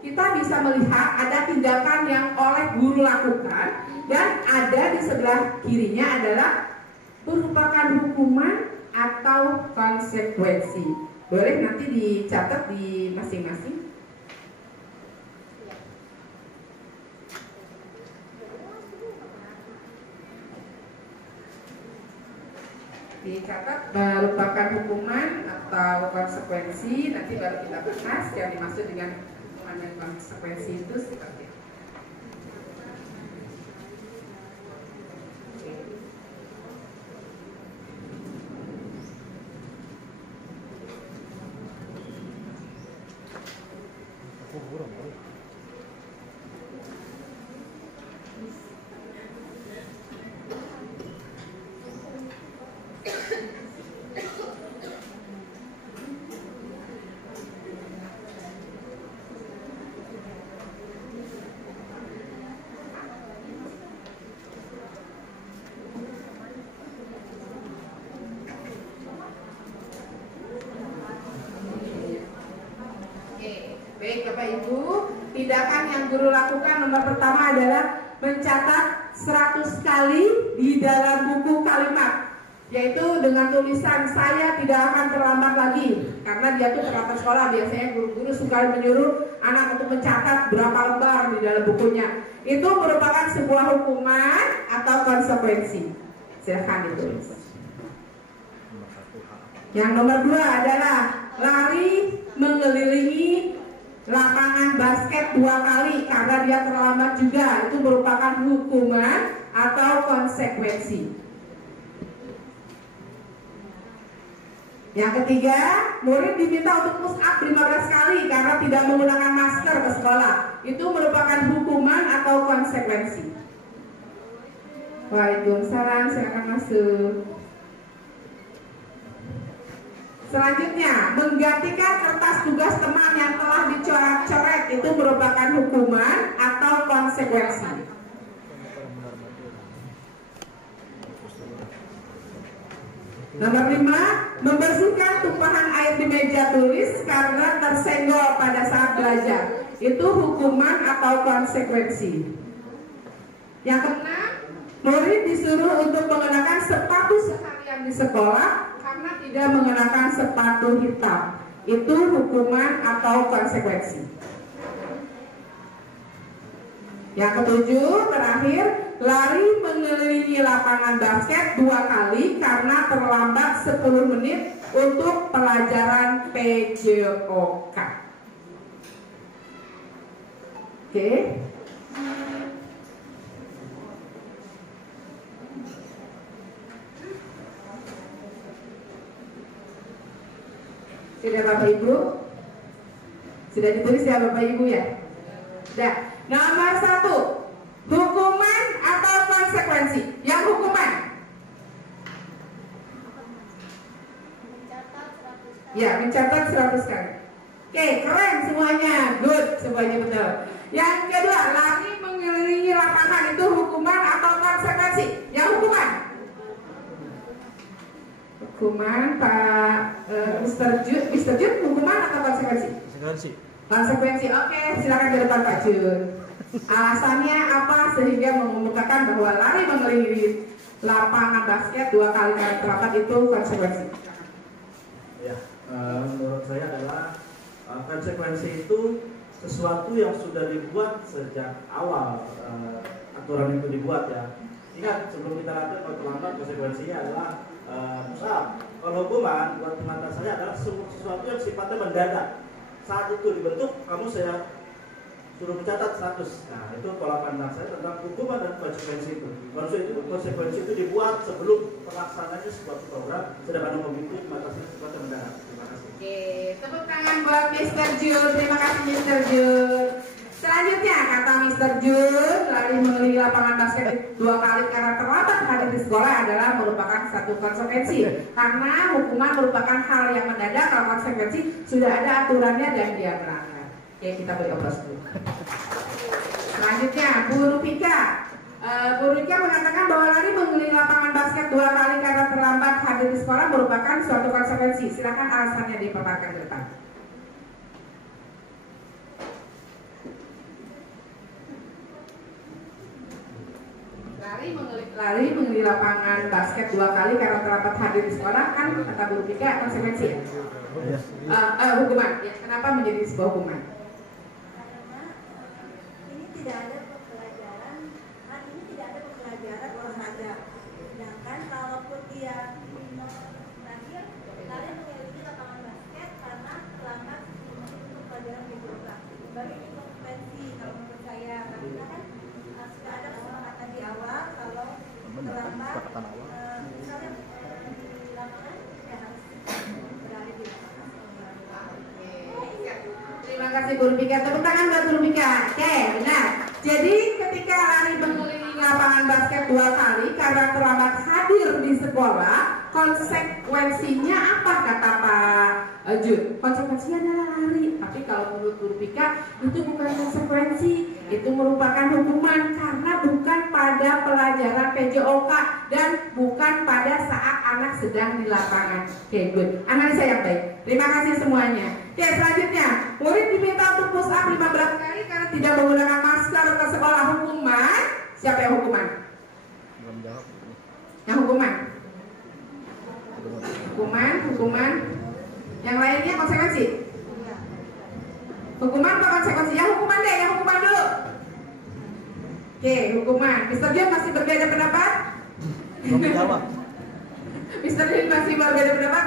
kita bisa melihat ada tindakan yang oleh guru lakukan dan ada di sebelah kirinya adalah merupakan hukuman atau konsekuensi. Boleh nanti dicatat di masing-masing. Dicatat merupakan hukuman atau konsekuensi, nanti baru kita bahas yang dimaksud dengan hukuman dan konsekuensi itu seperti apa. Baik Bapak Ibu, tindakan yang guru lakukan nomor pertama adalah mencatat 100 kali di dalam buku kalimat, yaitu dengan tulisan saya tidak akan terlambat lagi, karena dia tuh peralatan sekolah, biasanya guru-guru suka menyuruh anak untuk mencatat berapa lembar di dalam bukunya. Itu merupakan sebuah hukuman atau konsekuensi. Silahkan ditulis. Yang nomor 2 adalah lari mengelilingi lapangan basket 2 kali karena dia terlambat juga. Itu merupakan hukuman atau konsekuensi. Yang ketiga, murid diminta untuk push up 15 kali karena tidak menggunakan masker ke sekolah. Itu merupakan hukuman atau konsekuensi. Waalaikumsalam, silakan masuk. Selanjutnya, menggantikan kertas tugas teman yang telah dicoret-coret, itu merupakan hukuman atau konsekuensi. Nomor 5, membersihkan tumpahan air di meja tulis karena tersenggol pada saat belajar. Itu hukuman atau konsekuensi. Yang keenam, murid disuruh untuk mengenakan sepatu seharian di sekolah karena tidak mengenakan sepatu hitam. Itu hukuman atau konsekuensi. Yang ketujuh, terakhir, lari mengelilingi lapangan basket 2 kali karena terlambat 10 menit untuk pelajaran PJOK. Oke. Sudah Bapak Ibu? Sudah ditulis ya Bapak Ibu ya? Sudah. Nomor 1, hukuman atau konsekuensi? Yang hukuman? Ya, mencatat 100 kali. Oke, keren semuanya. Good, semuanya betul. Yang kedua, lari mengelilingi lapangan, itu hukuman atau konsekuensi? Yang hukuman? Hukuman Pak Mr. Jun, hukuman atau konsekuensi? Konsekuensi. Oke, silakan ke depan Pak Jun. Alasannya apa sehingga mengemukakan bahwa lari mengelilingi lapangan basket 2 kali karena terlambat itu konsekuensi? Ya, menurut saya adalah konsekuensi itu sesuatu yang sudah dibuat sejak awal aturan itu dibuat ya. Ingat sebelum kita latihan kalau terlambat konsekuensinya adalah push up. Kalau hukuman buat mata saya adalah sesuatu yang sifatnya mendadak. Saat itu dibentuk, kamu saya suruh mencatat 100. Nah, itu pola pandang saya tentang hukuman dan konsekuensi itu. Konsekuensi itu dibuat sebelum pelaksananya sebuah program, sedangkan hukum itu mata saya sifatnya mendadak. Terima kasih. Oke, tepuk tangan buat Mr. Jun. Terima kasih Mr. Jun. Selanjutnya kata Mr. Jun, lari mengelilingi lapangan basket 2 kali karena terlambat hadir di sekolah adalah merupakan satu konsekuensi. Karena hukuman merupakan hal yang mendadak, kalau konsekuensi sudah ada aturannya dan dia melanggar. Oke, kita beri aplaus dulu. Selanjutnya, Bu Rupika. Bu Rupika mengatakan bahwa lari mengelilingi lapangan basket 2 kali karena terlambat hadir di sekolah merupakan suatu konsekuensi. Silakan alasannya dipaparkan ke depan. Lari mengelilingi lapangan basket 2 kali karena terlambat hadir di sekolah kan kata Bu Rupika konsekuensi ya? Hukuman. Ya, kenapa menjadi sebuah hukuman? Karena ini tidak ada pembelajaran, olahraga. Sedangkan kalaupun dia terakhir lari mengelilingi lapangan basket karena terlambat untuk pelajaran biologi. Bagi ini konsekuensi kalau menurut saya, karena kan sudah ada kesepakatan di awal kalau terlambat misalnya di lapangan ya harus berlari di lapangan. Terima kasih Bu Rupika. Tepuk tangan buat Bu Rupika. Oke, benar. Jadi ketika lari mengelilingi lapangan basket 2 kali karena terlambat hadir di sekolah, konsekuensinya apa kata Pak Jun? Konsekuensinya adalah lari. Tapi kalau menurut Bu Rupika itu bukan konsekuensi, itu merupakan hukuman karena bukan pada pelajaran PJOK dan bukan pada saat anak sedang di lapangan. Oke, good. Analisa yang baik. Terima kasih semuanya. Oke, selanjutnya murid diminta untuk push up 15 kali karena tidak menggunakan masker ke sekolah. Hukuman. Siapa yang hukuman? Yang hukuman. Hukuman. Yang lainnya konsekuensi. Hukuman atau konsekuensi? Yang hukuman deh, yang hukuman dulu. Oke, hukuman. Mr. John masih berbeda pendapat? Mr. John masih berbeda pendapat?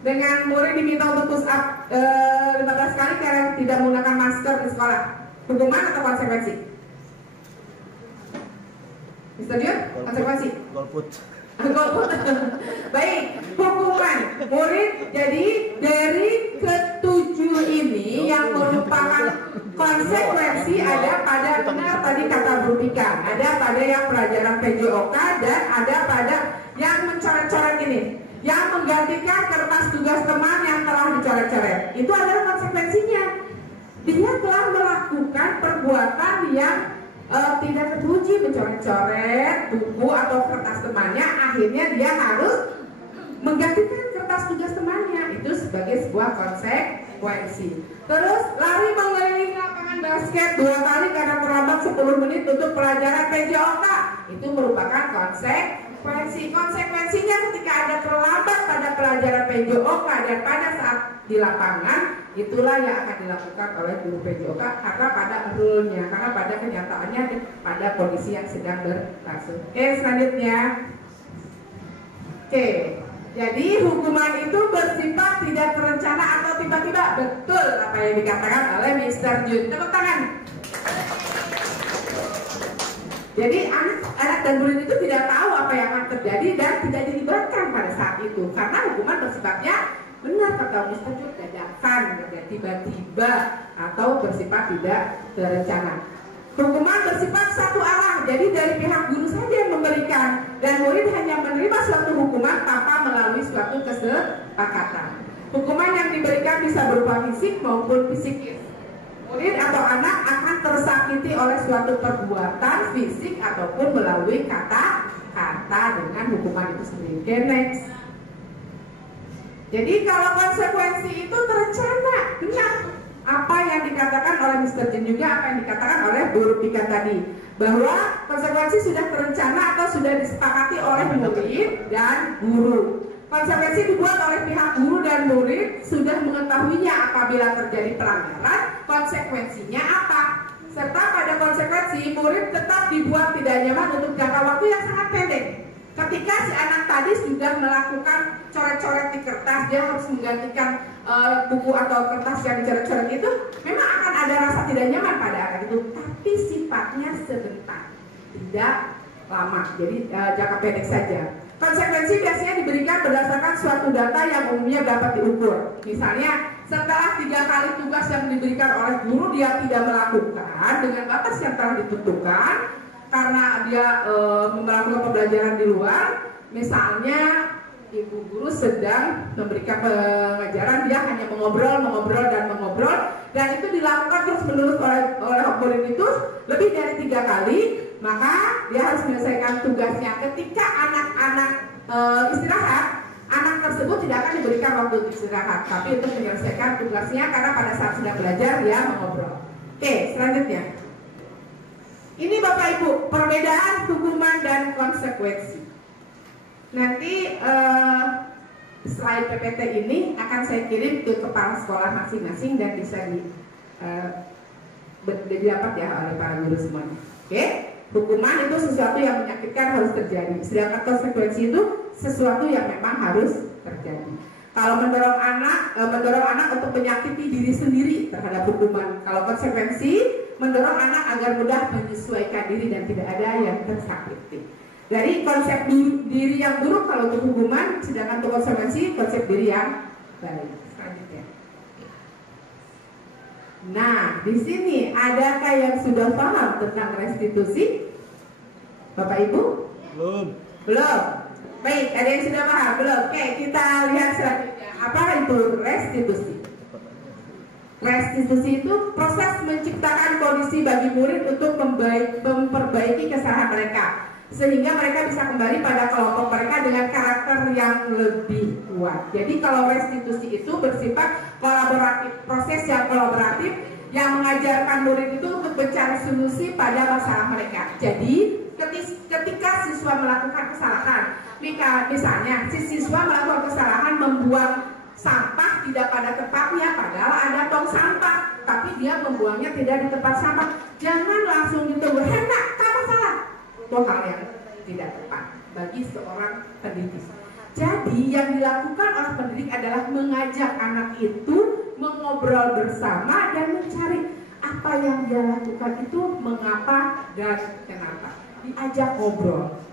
Dengan murid diminta untuk push up 15 kali karena tidak menggunakan masker di sekolah. Hukuman atau konsekuensi? Mr. John, konsekuensi? Golput. Baik, hukuman murid. Jadi dari ketujuh ini yang merupakan konsekuensi ada pada, benar tadi kata Bu Rupika, ada pada yang pelajaran PJOK dan ada pada yang mencoret-coret ini, yang menggantikan kertas tugas teman yang telah dicoret-coret. Itu adalah konsekuensinya. Dia telah melakukan perbuatan yang tidak terpuji, mencoret-coret buku atau kertas temannya, akhirnya dia harus menggantikan kertas tugas temannya. Itu sebagai sebuah konsekuensi. Terus lari mengelilingi lapangan basket 2 kali karena terlambat 10 menit untuk pelajaran PJOK. Itu merupakan konsekuensi. Konsekuensinya ketika ada terlambat pada pelajaran PJOK dan pada saat di lapangan, itulah yang akan dilakukan oleh guru PJOK karena pada rule-nya, karena pada kenyataannya, pada kondisi yang sedang berlangsung. Oke, selanjutnya. Oke, jadi hukuman itu bersifat tidak terencana atau tiba-tiba. Betul apa yang dikatakan oleh Mr. Jun. Tepuk tangan. Jadi anak dan murid itu tidak tahu apa yang akan terjadi dan tidak dilibatkan pada saat itu karena hukuman bersifatnya, benar kata Mr. Jun, dadakan, tiba-tiba atau bersifat tidak terencana. Hukuman bersifat satu arah, jadi dari pihak guru saja yang memberikan dan murid hanya menerima suatu hukuman tanpa melalui suatu kesepakatan. Hukuman yang diberikan bisa berupa fisik maupun psikis. Murid atau anak akan tersakiti oleh suatu perbuatan fisik ataupun melalui kata-kata dengan hukuman itu sendiri. Okay, next. Jadi kalau konsekuensi itu terencana, benar. Apa yang dikatakan oleh Mr. Jin juga, apa yang dikatakan oleh Bu Rupika tadi, bahwa konsekuensi sudah terencana atau sudah disepakati oleh murid dan guru. Konsekuensi dibuat oleh pihak guru dan murid sudah mengetahuinya apabila terjadi pelanggaran, konsekuensinya apa. Serta pada konsekuensi, murid tetap dibuat tidak nyaman untuk jangka waktu yang sangat pendek. Ketika si anak tadi sudah melakukan coret-coret di kertas, dia harus menggantikan buku atau kertas yang dicoret-coret itu, memang akan ada rasa tidak nyaman pada anak itu, tapi sifatnya sebentar, tidak lama, jadi jangka pendek saja. Konsekuensi biasanya diberikan berdasarkan suatu data yang umumnya dapat diukur. Misalnya, setelah 3 kali tugas yang diberikan oleh guru dia tidak melakukan dengan batas yang telah ditentukan karena dia melakukan pembelajaran di luar, misalnya ibu guru sedang memberikan pengajaran, dia hanya mengobrol dan itu dilakukan terus menerus oleh murid itu lebih dari 3 kali, maka dia harus menyelesaikan tugasnya. Ketika anak-anak istirahat, anak tersebut tidak akan diberikan waktu untuk istirahat, tapi untuk menyelesaikan tugasnya karena pada saat sedang belajar dia mengobrol. Oke, selanjutnya. Ini Bapak Ibu, perbedaan hukuman dan konsekuensi. Nanti slide PPT ini akan saya kirim ke kepala sekolah masing-masing dan bisa didapat ya oleh para guru semuanya. Oke? Hukuman itu sesuatu yang menyakitkan harus terjadi, sedangkan konsekuensi itu sesuatu yang memang harus terjadi. Kalau mendorong anak untuk menyakiti diri sendiri terhadap hukuman. Kalau konsekuensi mendorong anak agar mudah menyesuaikan diri dan tidak ada yang tersakiti. Dari konsep diri yang buruk kalau untuk hukuman, sedangkan untuk konsekuensi konsep diri yang baik. Selanjutnya. Nah, di sini adakah yang sudah paham tentang restitusi? Bapak Ibu? Belum. Baik, ada yang sudah paham? Belum. Oke, kita lihat selanjutnya. Apa itu restitusi? Restitusi itu proses menciptakan kondisi bagi murid untuk memperbaiki kesalahan mereka, sehingga mereka bisa kembali pada kelompok mereka dengan karakter yang lebih kuat. Jadi kalau restitusi itu bersifat kolaboratif, proses yang kolaboratif yang mengajarkan murid itu untuk mencari solusi pada masalah mereka. Jadi ketika siswa melakukan kesalahan, misalnya si siswa melakukan kesalahan membuang sampah tidak pada tempatnya, padahal ada tong sampah, tapi dia membuangnya tidak di tempat sampah, jangan langsung ditegur, hendak kamu salah. Itu hal yang tidak tepat bagi seorang pendidik. Jadi yang dilakukan oleh pendidik adalah mengajak anak itu mengobrol bersama dan mencari apa yang dia lakukan itu mengapa dan kenapa. Diajak ngobrol.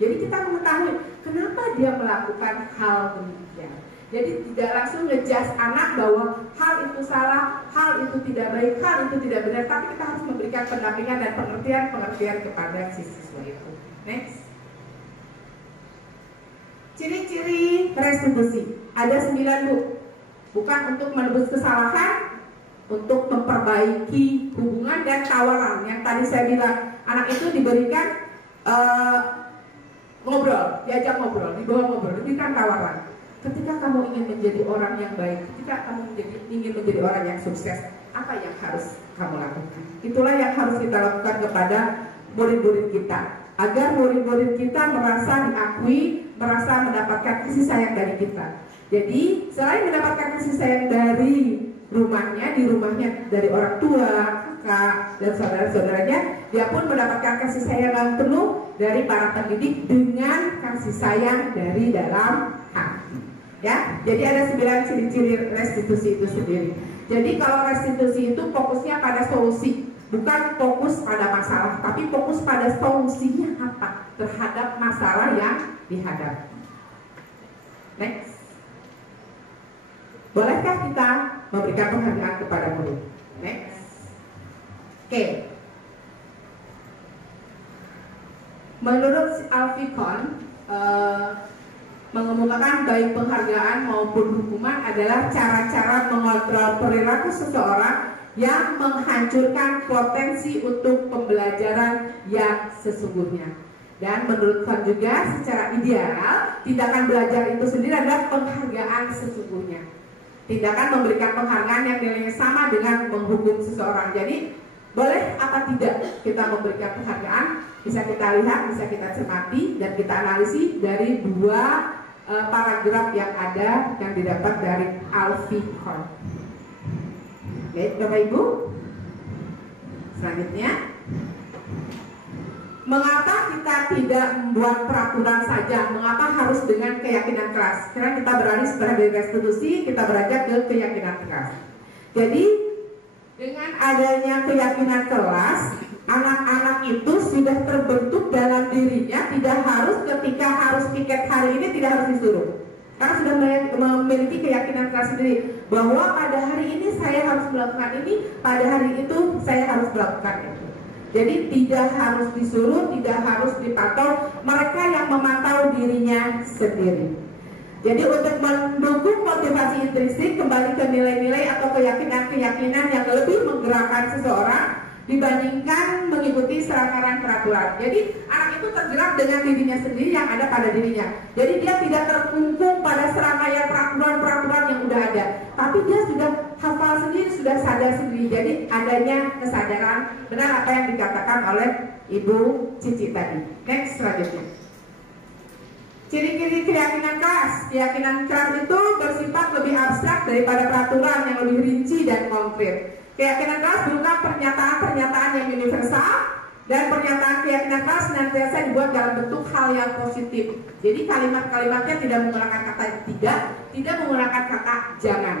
Jadi kita mengetahui kenapa dia melakukan hal demikian. Jadi tidak langsung ngejudge anak bahwa hal itu salah, hal itu tidak baik, hal itu tidak benar, tapi kita harus memberikan pendampingan dan pengertian kepada si siswa itu. Next. Ciri-ciri restitusi. Ada 9 Bu. Bukan untuk menebus kesalahan, untuk memperbaiki hubungan dan tawaran. Yang tadi saya bilang, anak itu diberikan ngobrol, diajak ngobrol, dibawa ngobrol, diberikan tawaran. Ketika kamu ingin menjadi orang yang baik, ketika kamu ingin menjadi orang yang sukses, apa yang harus kamu lakukan? Itulah yang harus kita lakukan kepada murid-murid kita, agar murid-murid kita merasa diakui, merasa mendapatkan kasih sayang dari kita. Jadi selain mendapatkan kasih sayang dari rumahnya, di rumahnya dari orang tua, kakak, dan saudara-saudaranya, dia pun mendapatkan kasih sayang yang penuh dari para pendidik dengan kasih sayang dari dalam hati. Ya, jadi ada 9 ciri-ciri restitusi itu sendiri. Jadi kalau restitusi itu fokusnya pada solusi, bukan fokus pada masalah, tapi fokus pada solusinya apa terhadap masalah yang dihadapi. Next. Bolehkah kita memberikan penghargaan kepada murid? Next. Oke. Menurut Alfikon, mengemukakan baik penghargaan maupun hukuman adalah cara-cara mengontrol perilaku seseorang yang menghancurkan potensi untuk pembelajaran yang sesungguhnya. Dan menurut Van juga secara ideal, tindakan belajar itu sendiri adalah penghargaan sesungguhnya. Tindakan memberikan penghargaan yang nilainya sama dengan menghukum seseorang. Jadi boleh apa tidak kita memberikan penghargaan, bisa kita lihat, bisa kita cermati, dan kita analisis dari 2 paragraf yang ada yang didapat dari Alfikon. Baik Bapak Ibu, selanjutnya Mengapa kita tidak membuat peraturan saja? Mengapa harus dengan keyakinan keras? Karena kita beralih dari restitusi, kita beranjak ke keyakinan keras. Jadi dengan adanya keyakinan keras, anak-anak itu sudah terbentuk dalam dirinya, tidak harus ketika harus piket hari ini tidak harus disuruh. Karena sudah memiliki keyakinan keras sendiri bahwa pada hari ini saya harus melakukan ini, pada hari itu saya harus melakukan itu. Jadi tidak harus disuruh, tidak harus dipantau, mereka yang memantau dirinya sendiri. Jadi untuk mendukung motivasi intrinsik, kembali ke nilai-nilai atau keyakinan-keyakinan yang lebih menggerakkan seseorang dibandingkan mengikuti serangkaian peraturan. Jadi anak itu tergerak dengan dirinya sendiri yang ada pada dirinya. Jadi dia tidak terkungkung pada serangkaian peraturan-peraturan yang udah ada, tapi dia sudah hafal sendiri, sudah sadar sendiri. Jadi adanya kesadaran benar apa yang dikatakan oleh Ibu Cici tadi. Next selanjutnya. Ciri-ciri keyakinan keras. Keyakinan keras itu bersifat lebih abstrak daripada peraturan yang lebih rinci dan konkret. Keyakinan keras berupa pernyataan-pernyataan yang universal, dan pernyataan keyakinan keras senantiasa dibuat dalam bentuk hal yang positif. Jadi kalimat-kalimatnya tidak menggunakan kata tidak menggunakan kata jangan.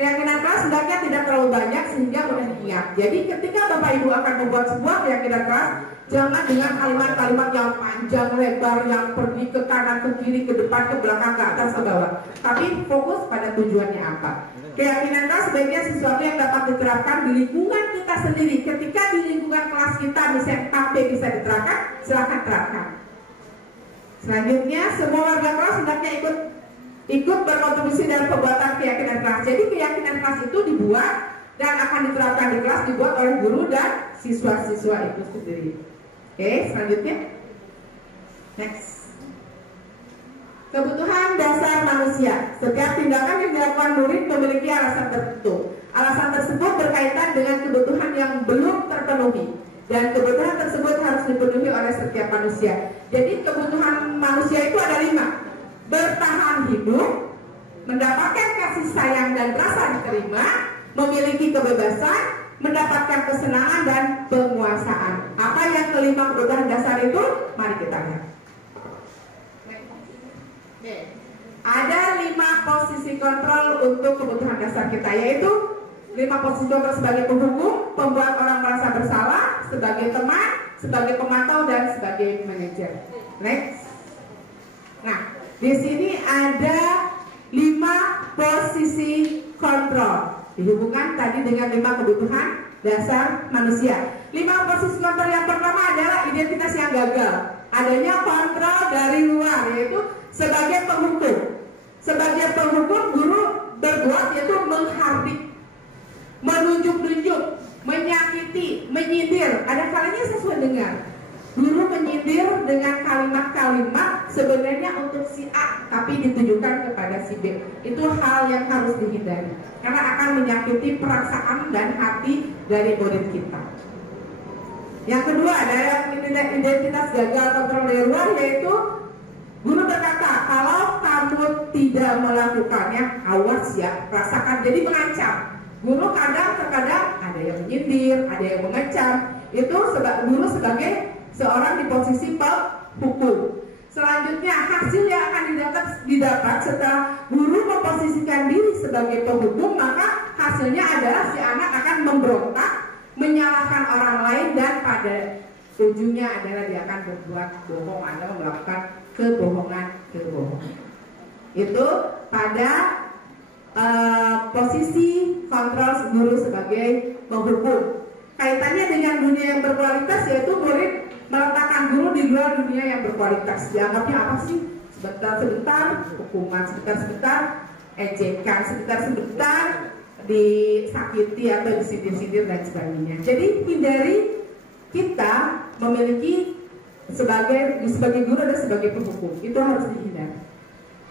Keyakinan keras hendaknya tidak terlalu banyak sehingga mudah diingat. Jadi ketika Bapak Ibu akan membuat sebuah keyakinan keras, jangan dengan kalimat-kalimat yang panjang lebar yang pergi ke kanan, ke kiri, ke depan, ke belakang, ke atas, ke bawah. Tapi fokus pada tujuannya apa. Keyakinan keras sebaiknya sesuatu yang dapat diterapkan di lingkungan kita sendiri. Ketika di lingkungan kelas kita bisa diterapkan, silahkan terapkan. Selanjutnya, semua warga kelas hendaknya ikut berkontribusi dalam pembuatan keyakinan keras. Jadi keyakinan keras itu dibuat dan akan diterapkan di kelas, dibuat oleh guru dan siswa-siswa itu sendiri. Oke, selanjutnya. Next. Kebutuhan dasar manusia. Setiap tindakan yang dilakukan murid memiliki alasan tertentu. Alasan tersebut berkaitan dengan kebutuhan yang belum terpenuhi, dan kebutuhan tersebut harus dipenuhi oleh setiap manusia. Jadi kebutuhan manusia itu ada 5. Bertahan hidup, mendapatkan kasih sayang dan rasa diterima, memiliki kebebasan, mendapatkan kesenangan dan penguasaan. Apa yang kelima kebutuhan dasar itu? Mari kita lihat. Ada 5 posisi kontrol untuk kebutuhan dasar kita, yaitu 5 posisi kontrol sebagai penghukum, pembuat orang merasa bersalah, sebagai teman, sebagai pemantau, dan sebagai manajer. Next. Nah, di sini ada 5 posisi kontrol dihubungkan tadi dengan 5 kebutuhan dasar manusia. 5 posisi kontrol yang pertama adalah identitas yang gagal. Adanya kontrol dari luar, yaitu sebagai penghukum. Sebagai penghukum, guru berbuat yaitu menghardik, menunjuk-nunjuk, menyakiti, menyindir. Ada kalanya sesuai dengar. Guru menyindir dengan kalimat-kalimat sebenarnya untuk si A, tapi ditujukan kepada si B. Itu hal yang harus dihindari, karena akan menyakiti perasaan dan hati dari murid kita. Yang kedua adalah identitas gagal kontrol dari luar, yaitu guru berkata, kalau kamu tidak melakukannya, awas ya, rasakan. Jadi mengancam. Guru terkadang ada yang menyindir, ada yang mengecam. Itu guru sebagai seorang di posisi penghukum. Selanjutnya, hasil yang akan didapat setelah guru memposisikan diri sebagai penghukum, maka hasilnya adalah si anak akan memberontak, menyalahkan orang lain, dan pada ujungnya adalah dia akan berbuat bohong atau melakukan kebohongan. Itu pada posisi kontrol guru sebagai penghukum. Kaitannya dengan dunia yang berkualitas, yaitu murid meletakkan guru di luar dunia yang berkualitas. Dianggapnya apa sih? Sebentar-sebentar hukuman, sebentar-sebentar ejekan, sebentar-sebentar disakiti atau disindir-sindir dan sebagainya. Jadi hindari kita memiliki sebagai guru dan sebagai penghukum. Itu harus dihindari.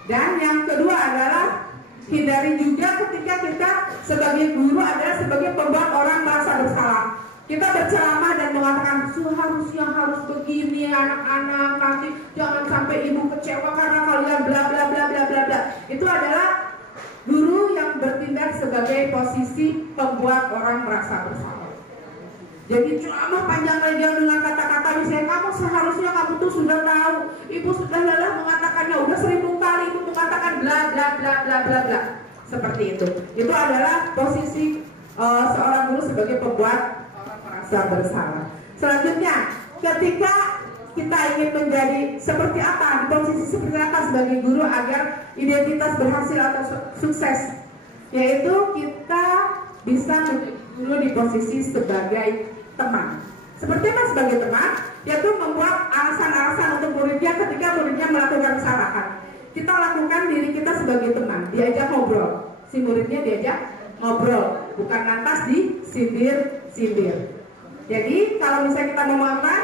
Dan yang kedua adalah hindari juga ketika kita sebagai guru adalah sebagai pembuat orang merasa bersalah. Kita berceramah dan mengatakan seharusnya harus begini anak-anak, nanti jangan sampai ibu kecewa karena kalian bla bla bla bla bla bla. Itu adalah guru yang bertindak sebagai posisi pembuat orang merasa bersalah. Jadi ceramah panjang lebar dengan kata-kata misalnya kamu seharusnya kamu tuh sudah tahu, ibu sudah lelah mengatakannya, udah 1000 kali ibu mengatakan bla bla bla bla bla bla. Seperti itu. Itu adalah posisi seorang guru sebagai pembuat orang merasa bersalah. Selanjutnya, ketika kita ingin menjadi seperti apa, di posisi seperti apa sebagai guru agar identitas berhasil atau sukses, yaitu kita bisa menjadi guru di posisi sebagai teman. Seperti apa sebagai teman? Yaitu membuat alasan-alasan untuk muridnya ketika muridnya melakukan kesalahan. Kita lakukan diri kita sebagai teman, diajak ngobrol. Si muridnya diajak ngobrol, bukan lantas disindir-sindir. Jadi kalau misalnya kita mau makan,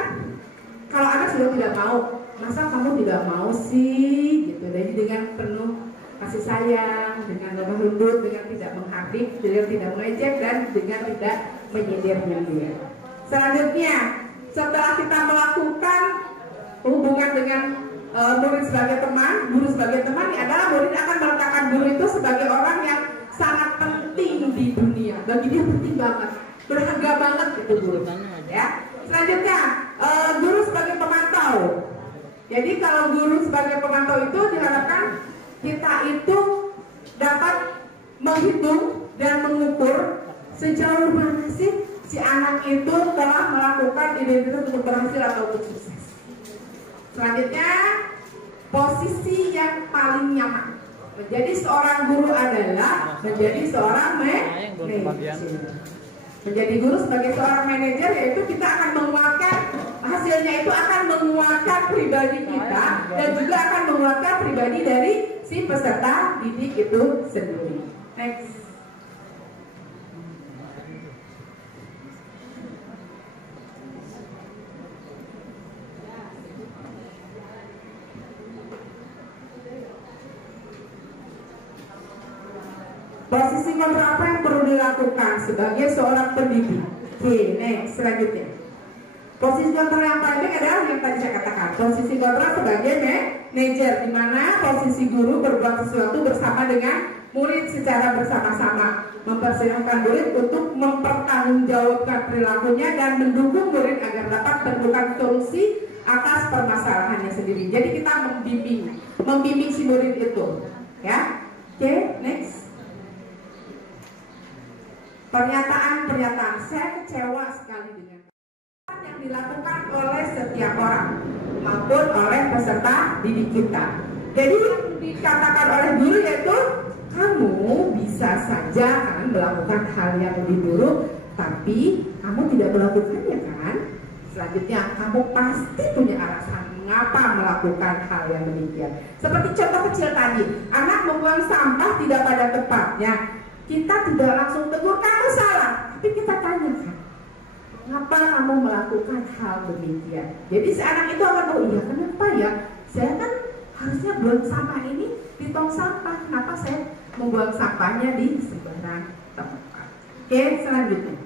kalau anak sudah tidak mau, masa kamu tidak mau sih? Gitu. Jadi dengan penuh kasih sayang, dengan lemah lembut, dengan tidak menghardik, dengan tidak mengejek, dan dengan tidak menyindir-nyindir. Selanjutnya, setelah kita melakukan hubungan dengan murid sebagai teman, guru sebagai teman, ini adalah murid akan meletakkan guru itu sebagai orang yang sangat penting di dunia. Bagi dia penting banget, berharga banget itu guru. Ya. Selanjutnya, guru sebagai pemantau. Jadi kalau guru sebagai pemantau itu diharapkan kita itu dapat menghitung dan mengukur sejauh mana sih si anak itu telah melakukan identitas untuk berhasil atau untuk sukses. Selanjutnya, posisi yang paling nyaman menjadi seorang guru adalah menjadi seorang manajer. Menjadi guru sebagai seorang manajer yaitu kita akan menguatkan, hasilnya itu akan menguatkan pribadi kita dan juga akan menguatkan pribadi dari si peserta didik itu sendiri. Next. Posisi kontrol apa yang perlu dilakukan sebagai seorang pendidik? Oke, next, selanjutnya. Posisi kontrol yang paling baik adalah yang tadi saya katakan. Posisi kontrol sebagai manajer, di mana posisi guru berbuat sesuatu bersama dengan murid secara bersama-sama, mempersilahkan murid untuk mempertanggungjawabkan perilakunya dan mendukung murid agar dapat menemukan solusi atas permasalahannya sendiri. Jadi kita membimbing si murid itu, ya. Oke, next. Pernyataan-pernyataan, saya kecewa sekali dengan yang dilakukan oleh setiap orang maupun oleh peserta didik kita. Jadi yang dikatakan oleh guru yaitu kamu bisa saja kan melakukan hal yang lebih buruk, tapi kamu tidak melakukannya kan. Selanjutnya kamu pasti punya alasan mengapa melakukan hal yang demikian. Seperti contoh kecil tadi, anak membuang sampah tidak pada tempatnya. Kita tidak langsung tegur kamu salah, tapi kita tanyakan, mengapa kamu melakukan hal demikian? Jadi si anak itu akan oh iya kenapa ya? Saya kan harusnya buang sampah ini di tong sampah, kenapa saya membuang sampahnya di sembarang tempat? Oke, selanjutnya.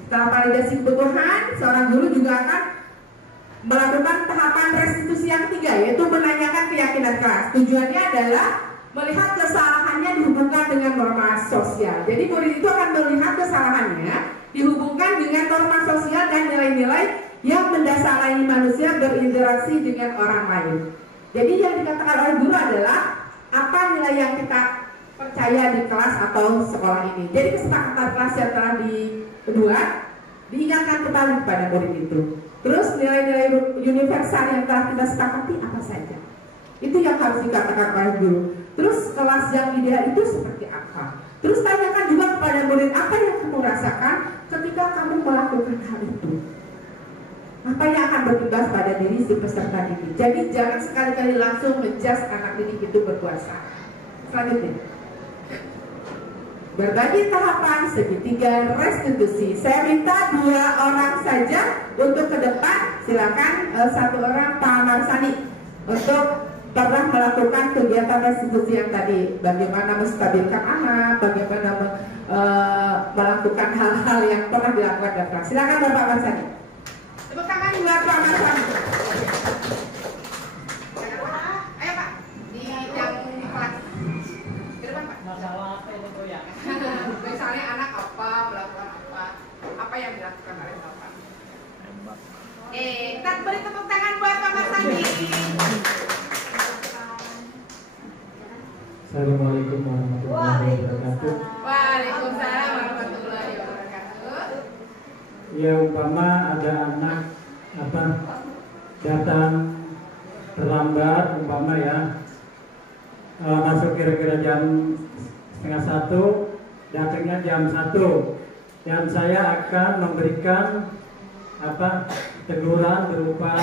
Setelah validasi kebutuhan, seorang guru juga akan melakukan tahapan restitusi yang ketiga, yaitu menanyakan keyakinan kelas. Tujuannya adalah melihat kesalahannya dihubungkan dengan norma sosial. Jadi murid itu akan melihat kesalahannya dihubungkan dengan norma sosial dan nilai-nilai yang mendasari manusia berinteraksi dengan orang lain. Jadi yang dikatakan oleh guru adalah apa nilai yang kita percaya di kelas atau sekolah ini. Jadi kesepakatan kelas yang telah dibuat diingatkan kembali kepada murid itu. Terus nilai-nilai universal yang telah kita sepakati apa saja. Itu yang harus dikatakan oleh guru. Terus kelas yang ideal itu seperti apa? Terus tanyakan juga kepada murid apa yang kamu rasakan ketika kamu melakukan hal itu. Apa yang akan bertugas pada diri si peserta didik. Jadi jangan sekali-kali langsung menjudge anak didik itu berkuasa. Selanjutnya, berbagi tahapan segitiga restitusi. Saya minta 2 orang saja untuk ke depan. Silakan 1 orang Pak Marsani untuk pernah melakukan kegiatan restitusi yang tadi, bagaimana menstabilkan anak, bagaimana melakukan hal-hal yang pernah dilakukan dan kelas. Silakan Bapak Marsani. Tepuk tangan buat Pak Marsani. Ayo Pak, di yang kelas. Ke depan Pak. Masalah apa ini goyang? Misalnya anak apa, melakukan apa yang dilakukan oleh Bapak. Assalamualaikum warahmatullahi wabarakatuh. Waalaikumsalam warahmatullahi wabarakatuh. Ya, umpama ada anak datang terlambat, umpama ya, masuk kira-kira jam 12:30, datangnya jam 1, dan saya akan memberikan teguran berupa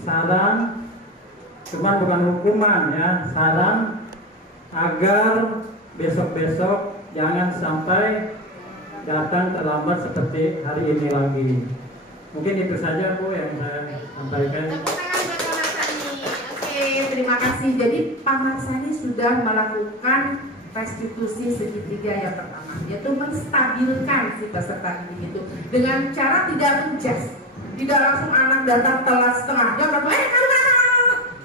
saran, cuman bukan hukuman ya, saran agar besok-besok jangan sampai datang terlambat seperti hari ini lagi. Mungkin itu saja Bu yang saya sampaikan. Tepuk tangan buat Pak Marsani. Oke, terima kasih. Jadi Pak Marsani sudah melakukan restitusi segitiga yang pertama, yaitu menstabilkan si peserta didik itu dengan cara tidak menjas, tidak langsung anak datang telat setengah jam,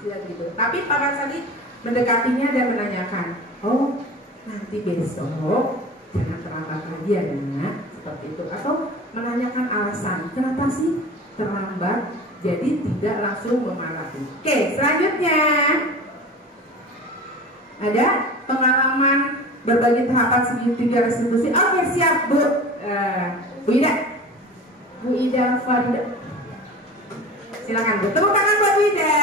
tidak gitu. Tapi Pak Marsani mendekatinya dan menanyakan, oh nanti besok jangan terlambat lagi ya nak, seperti itu, atau menanyakan alasan kenapa sih terlambat, jadi tidak langsung memarahi. Oke, selanjutnya ada pengalaman berbagi tahapan segitiga restitusi. Oke, siap Bu. Bu Ida Farida, silakan Bu. Tepuk tangan buat Bu Ida.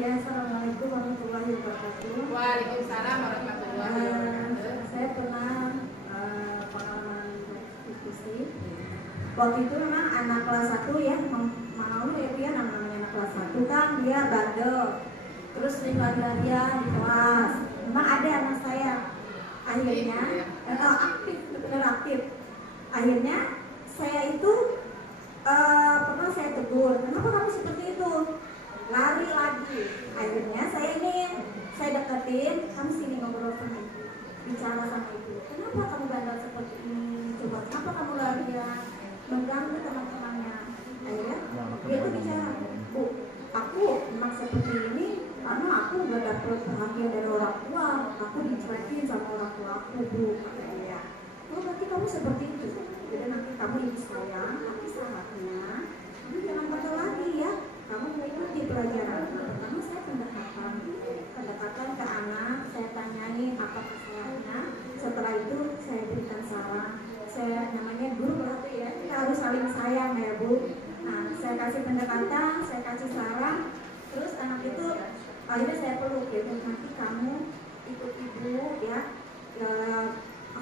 Ya, assalamualaikum warahmatullahi wabarakatuh. Waalaikumsalam warahmatullahi wabarakatuh. Saya pernah pengalaman diskusi. Waktu itu memang anak kelas 1 ya, mau ya dia namanya anak kelas 1 kan dia bandel, terus lari-larian di kelas. Memang ada anak saya, akhirnya aktif, benar aktif. Akhirnya saya itu pernah saya tegur, kenapa kamu seperti itu? Lari lagi. Akhirnya saya deketin, kamu sini ngobrol sama ibu, bicara sama ibu. Kenapa kamu bandel seperti ini? Coba kenapa kamu larian, mengganggu teman-temannya? Akhirnya dia tuh bicara, Bu, aku memang seperti ini karena aku gak dapet perhatian dari orang tua, aku dicuekin sama orang tua aku, Bu. Katanya, oh berarti kamu seperti itu. Jadi nanti kamu ibu sayang, tapi sahabatnya, kamu jangan bandel lagi ya. Kamu mengikuti pelajaran. Pertama saya pendekatan ke anak, saya tanyai apa kesalahannya. Setelah itu saya berikan saran. Saya namanya guru berarti ya, kita harus saling sayang ya Bu. Nah, saya kasih pendekatan, saya kasih saran. Terus anak itu akhirnya saya peluk ya, nanti kamu ikut ibu ya,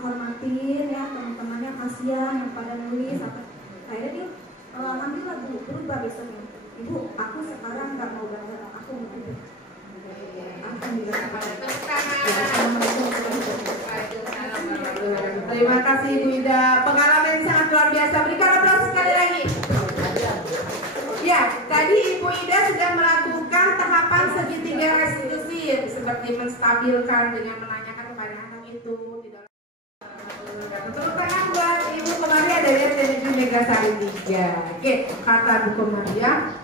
hormatin ya teman-temannya, kasihan yang pada nulis apa. Akhirnya dia alhamdulillah Bu, berubah besoknya. Ibu, aku sekarang nggak mau bandel, aku mau tidur. Terima kasih Bu Ida, pengalaman yang sangat luar biasa. Berikan aplaus sekali lagi. Ya, tadi Ibu Ida sudah melakukan tahapan segitiga restitusi seperti menstabilkan dengan menanyakan kepada anak itu. Tepuk tangan buat Ibu Komaria dari SDN Megasari 3. Oke, kata Bu Komaria,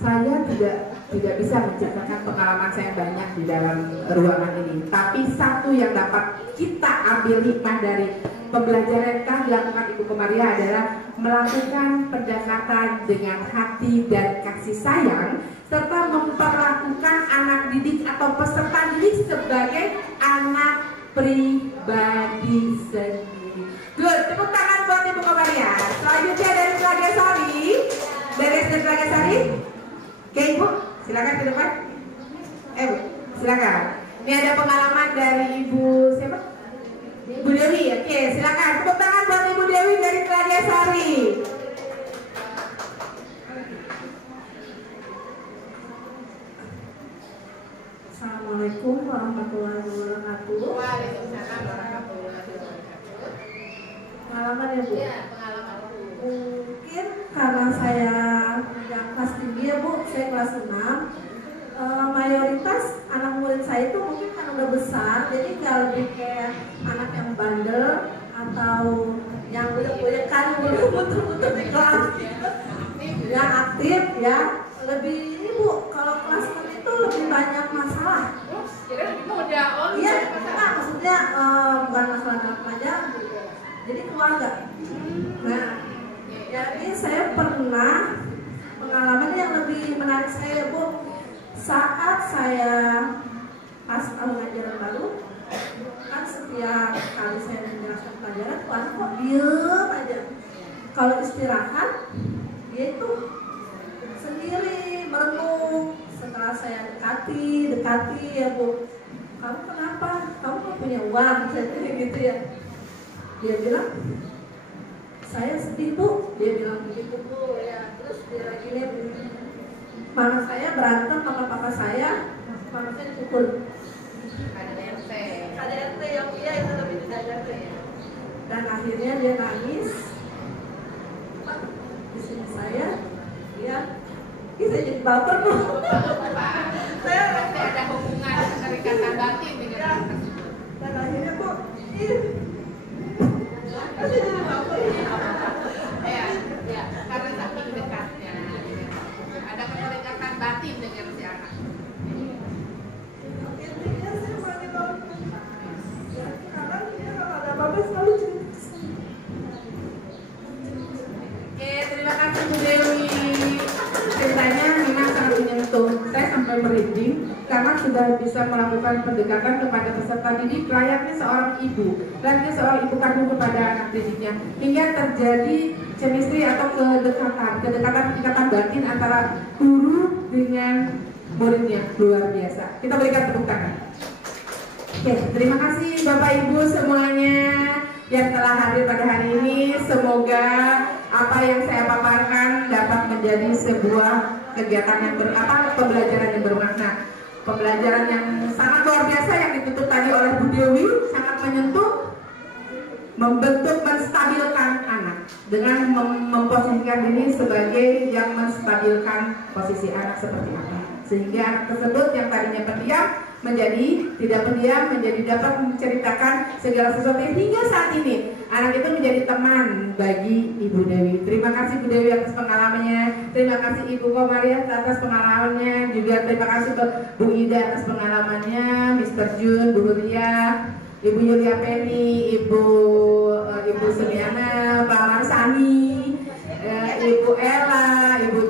saya tidak bisa menceritakan pengalaman saya banyak di dalam ruangan ini, tapi satu yang dapat kita ambil hikmah dari pembelajaran yang telah dilakukan Ibu Komaria adalah melakukan pendekatan dengan hati dan kasih sayang, serta memperlakukan anak didik atau peserta didik sebagai anak pribadi sendiri. Good, tepuk tangan buat Ibu Komaria. Selanjutnya dari Telaga Sari, dari SD Telaga Sari. Oke Ibu, silakan ke depan. Bu, silakan. Ini ada pengalaman dari Ibu siapa? Bu Dewi. Oke, silakan. Tepuk tangan buat Ibu Dewi dari Telaga Sari. Assalamualaikum warahmatullahi wabarakatuh. Waalaikumsalam warahmatullahi wabarakatuh. Pengalaman ya Bu? Ya, pengalaman. Mungkin karena saya yang kelas tinggi ya Bu, saya kelas 6. Mayoritas anak murid saya itu mungkin karena udah besar, jadi nggak lebih kayak anak yang bandel atau yang budak-budakan muter-muter di kelas, yang aktif ya. Lebih ini Bu, kalau kelas 6 itu lebih banyak masalah. Kira lebih muda, Iya, nah, maksudnya bukan masalah dalam pelajaran, jadi keluarga. Nah, jadi saya pernah pengalaman yang lebih menarik saya Bu. saat saya pas tahun ajaran baru, kan setiap kali saya menjelaskan pelajaran, kelas kok diem aja. Kalau istirahat, dia itu sendiri merenung. Setelah saya dekati ya Bu, kamu kenapa? Kamu kok punya uang? Saya tanya gitu ya. Dia bilang, saya sedih Bu. Dia bilang begitu Bu ya. Terus dia lagi nih, mama saya berantem sama papa saya, mama saya dipukul. KDRT yang iya itu lebih tidak ada ya. Dan akhirnya dia nangis. Di sini saya, dia jadi baper Bu. Saya ada hubungan keterikatan batin dengan tersebut. Dan akhirnya Bu, ya, karena saking dekatnya, ada keterikatan batin dengan si anak. intinya saya panggil karena dia kalau ada apa-apa selalu cerita. Oke, terima kasih Bu Dewi. Ceritanya memang sangat menyentuh. Saya sampai merinding karena sudah bisa melakukan pendekatan kepada peserta didik layaknya seorang ibu, layaknya seorang ibu kandung kepada anak didiknya, hingga terjadi chemistry atau ikatan batin antara guru dengan muridnya. Luar biasa. Kita berikan tepuk tangan. Oke, terima kasih Bapak Ibu semuanya yang telah hadir pada hari ini. Semoga apa yang saya paparkan dapat menjadi sebuah kegiatan yang pembelajaran yang bermakna, pembelajaran yang sangat luar biasa yang ditutup tadi oleh Bu Dewi, sangat menyentuh, membentuk, menstabilkan anak dengan memposisikan diri sebagai yang menstabilkan posisi anak seperti apa, sehingga anak tersebut yang tadinya pendiam menjadi tidak pendiam, menjadi dapat menceritakan segala sesuatu hingga saat ini anak itu menjadi teman bagi Ibu Dewi. Terima kasih Bu Dewi atas pengalamannya, terima kasih Ibu Komaria atas pengalamannya, juga terima kasih Bu Ida atas pengalamannya, Mr. Jun, Bu Huria, Ibu Yulia Penny, Ibu Suliana, Pak Marsani, Ibu Ella, Ibu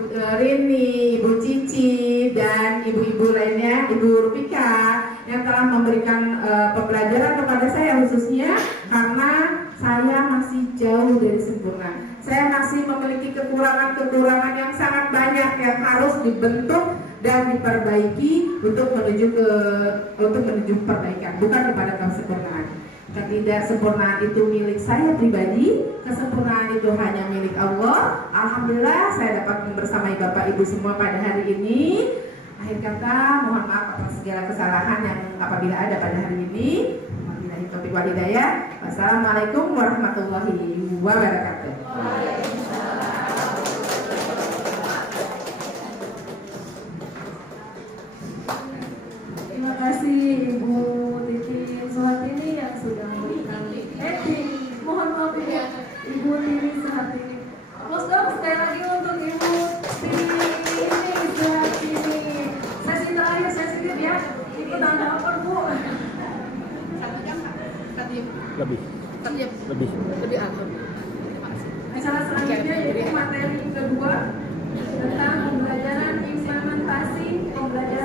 Rini, Ibu Cici, dan ibu-ibu lainnya, Ibu Rupika yang telah memberikan pembelajaran kepada saya khususnya karena saya masih jauh dari sempurna. Saya masih memiliki kekurangan-kekurangan yang sangat banyak yang harus dibentuk dan diperbaiki untuk menuju perbaikan, bukan kepada kesempurnaan. Ketidaksempurnaan itu milik saya pribadi, kesempurnaan itu hanya milik Allah. Alhamdulillah saya dapat membersamai Bapak Ibu semua pada hari ini. Akhir kata, mohon maaf atas segala kesalahan yang apabila ada pada hari ini. Wabillahi taufiq wal hidayah. Wassalamualaikum warahmatullahi wabarakatuh. Terima kasih Ibu Titin Suhatini yang sudah memberikan mohon maaf Ibu Titin Suhatini. Plus dong sekali lagi untuk Ibu Titin Suhatini. Sesi terakhir, sesi ya. Ibu tanda apa Bu? 1 jam Kak? 1 jam? Lebih. Acara selanjutnya yaitu materi kedua tentang pembelajaran implementasi pembelajaran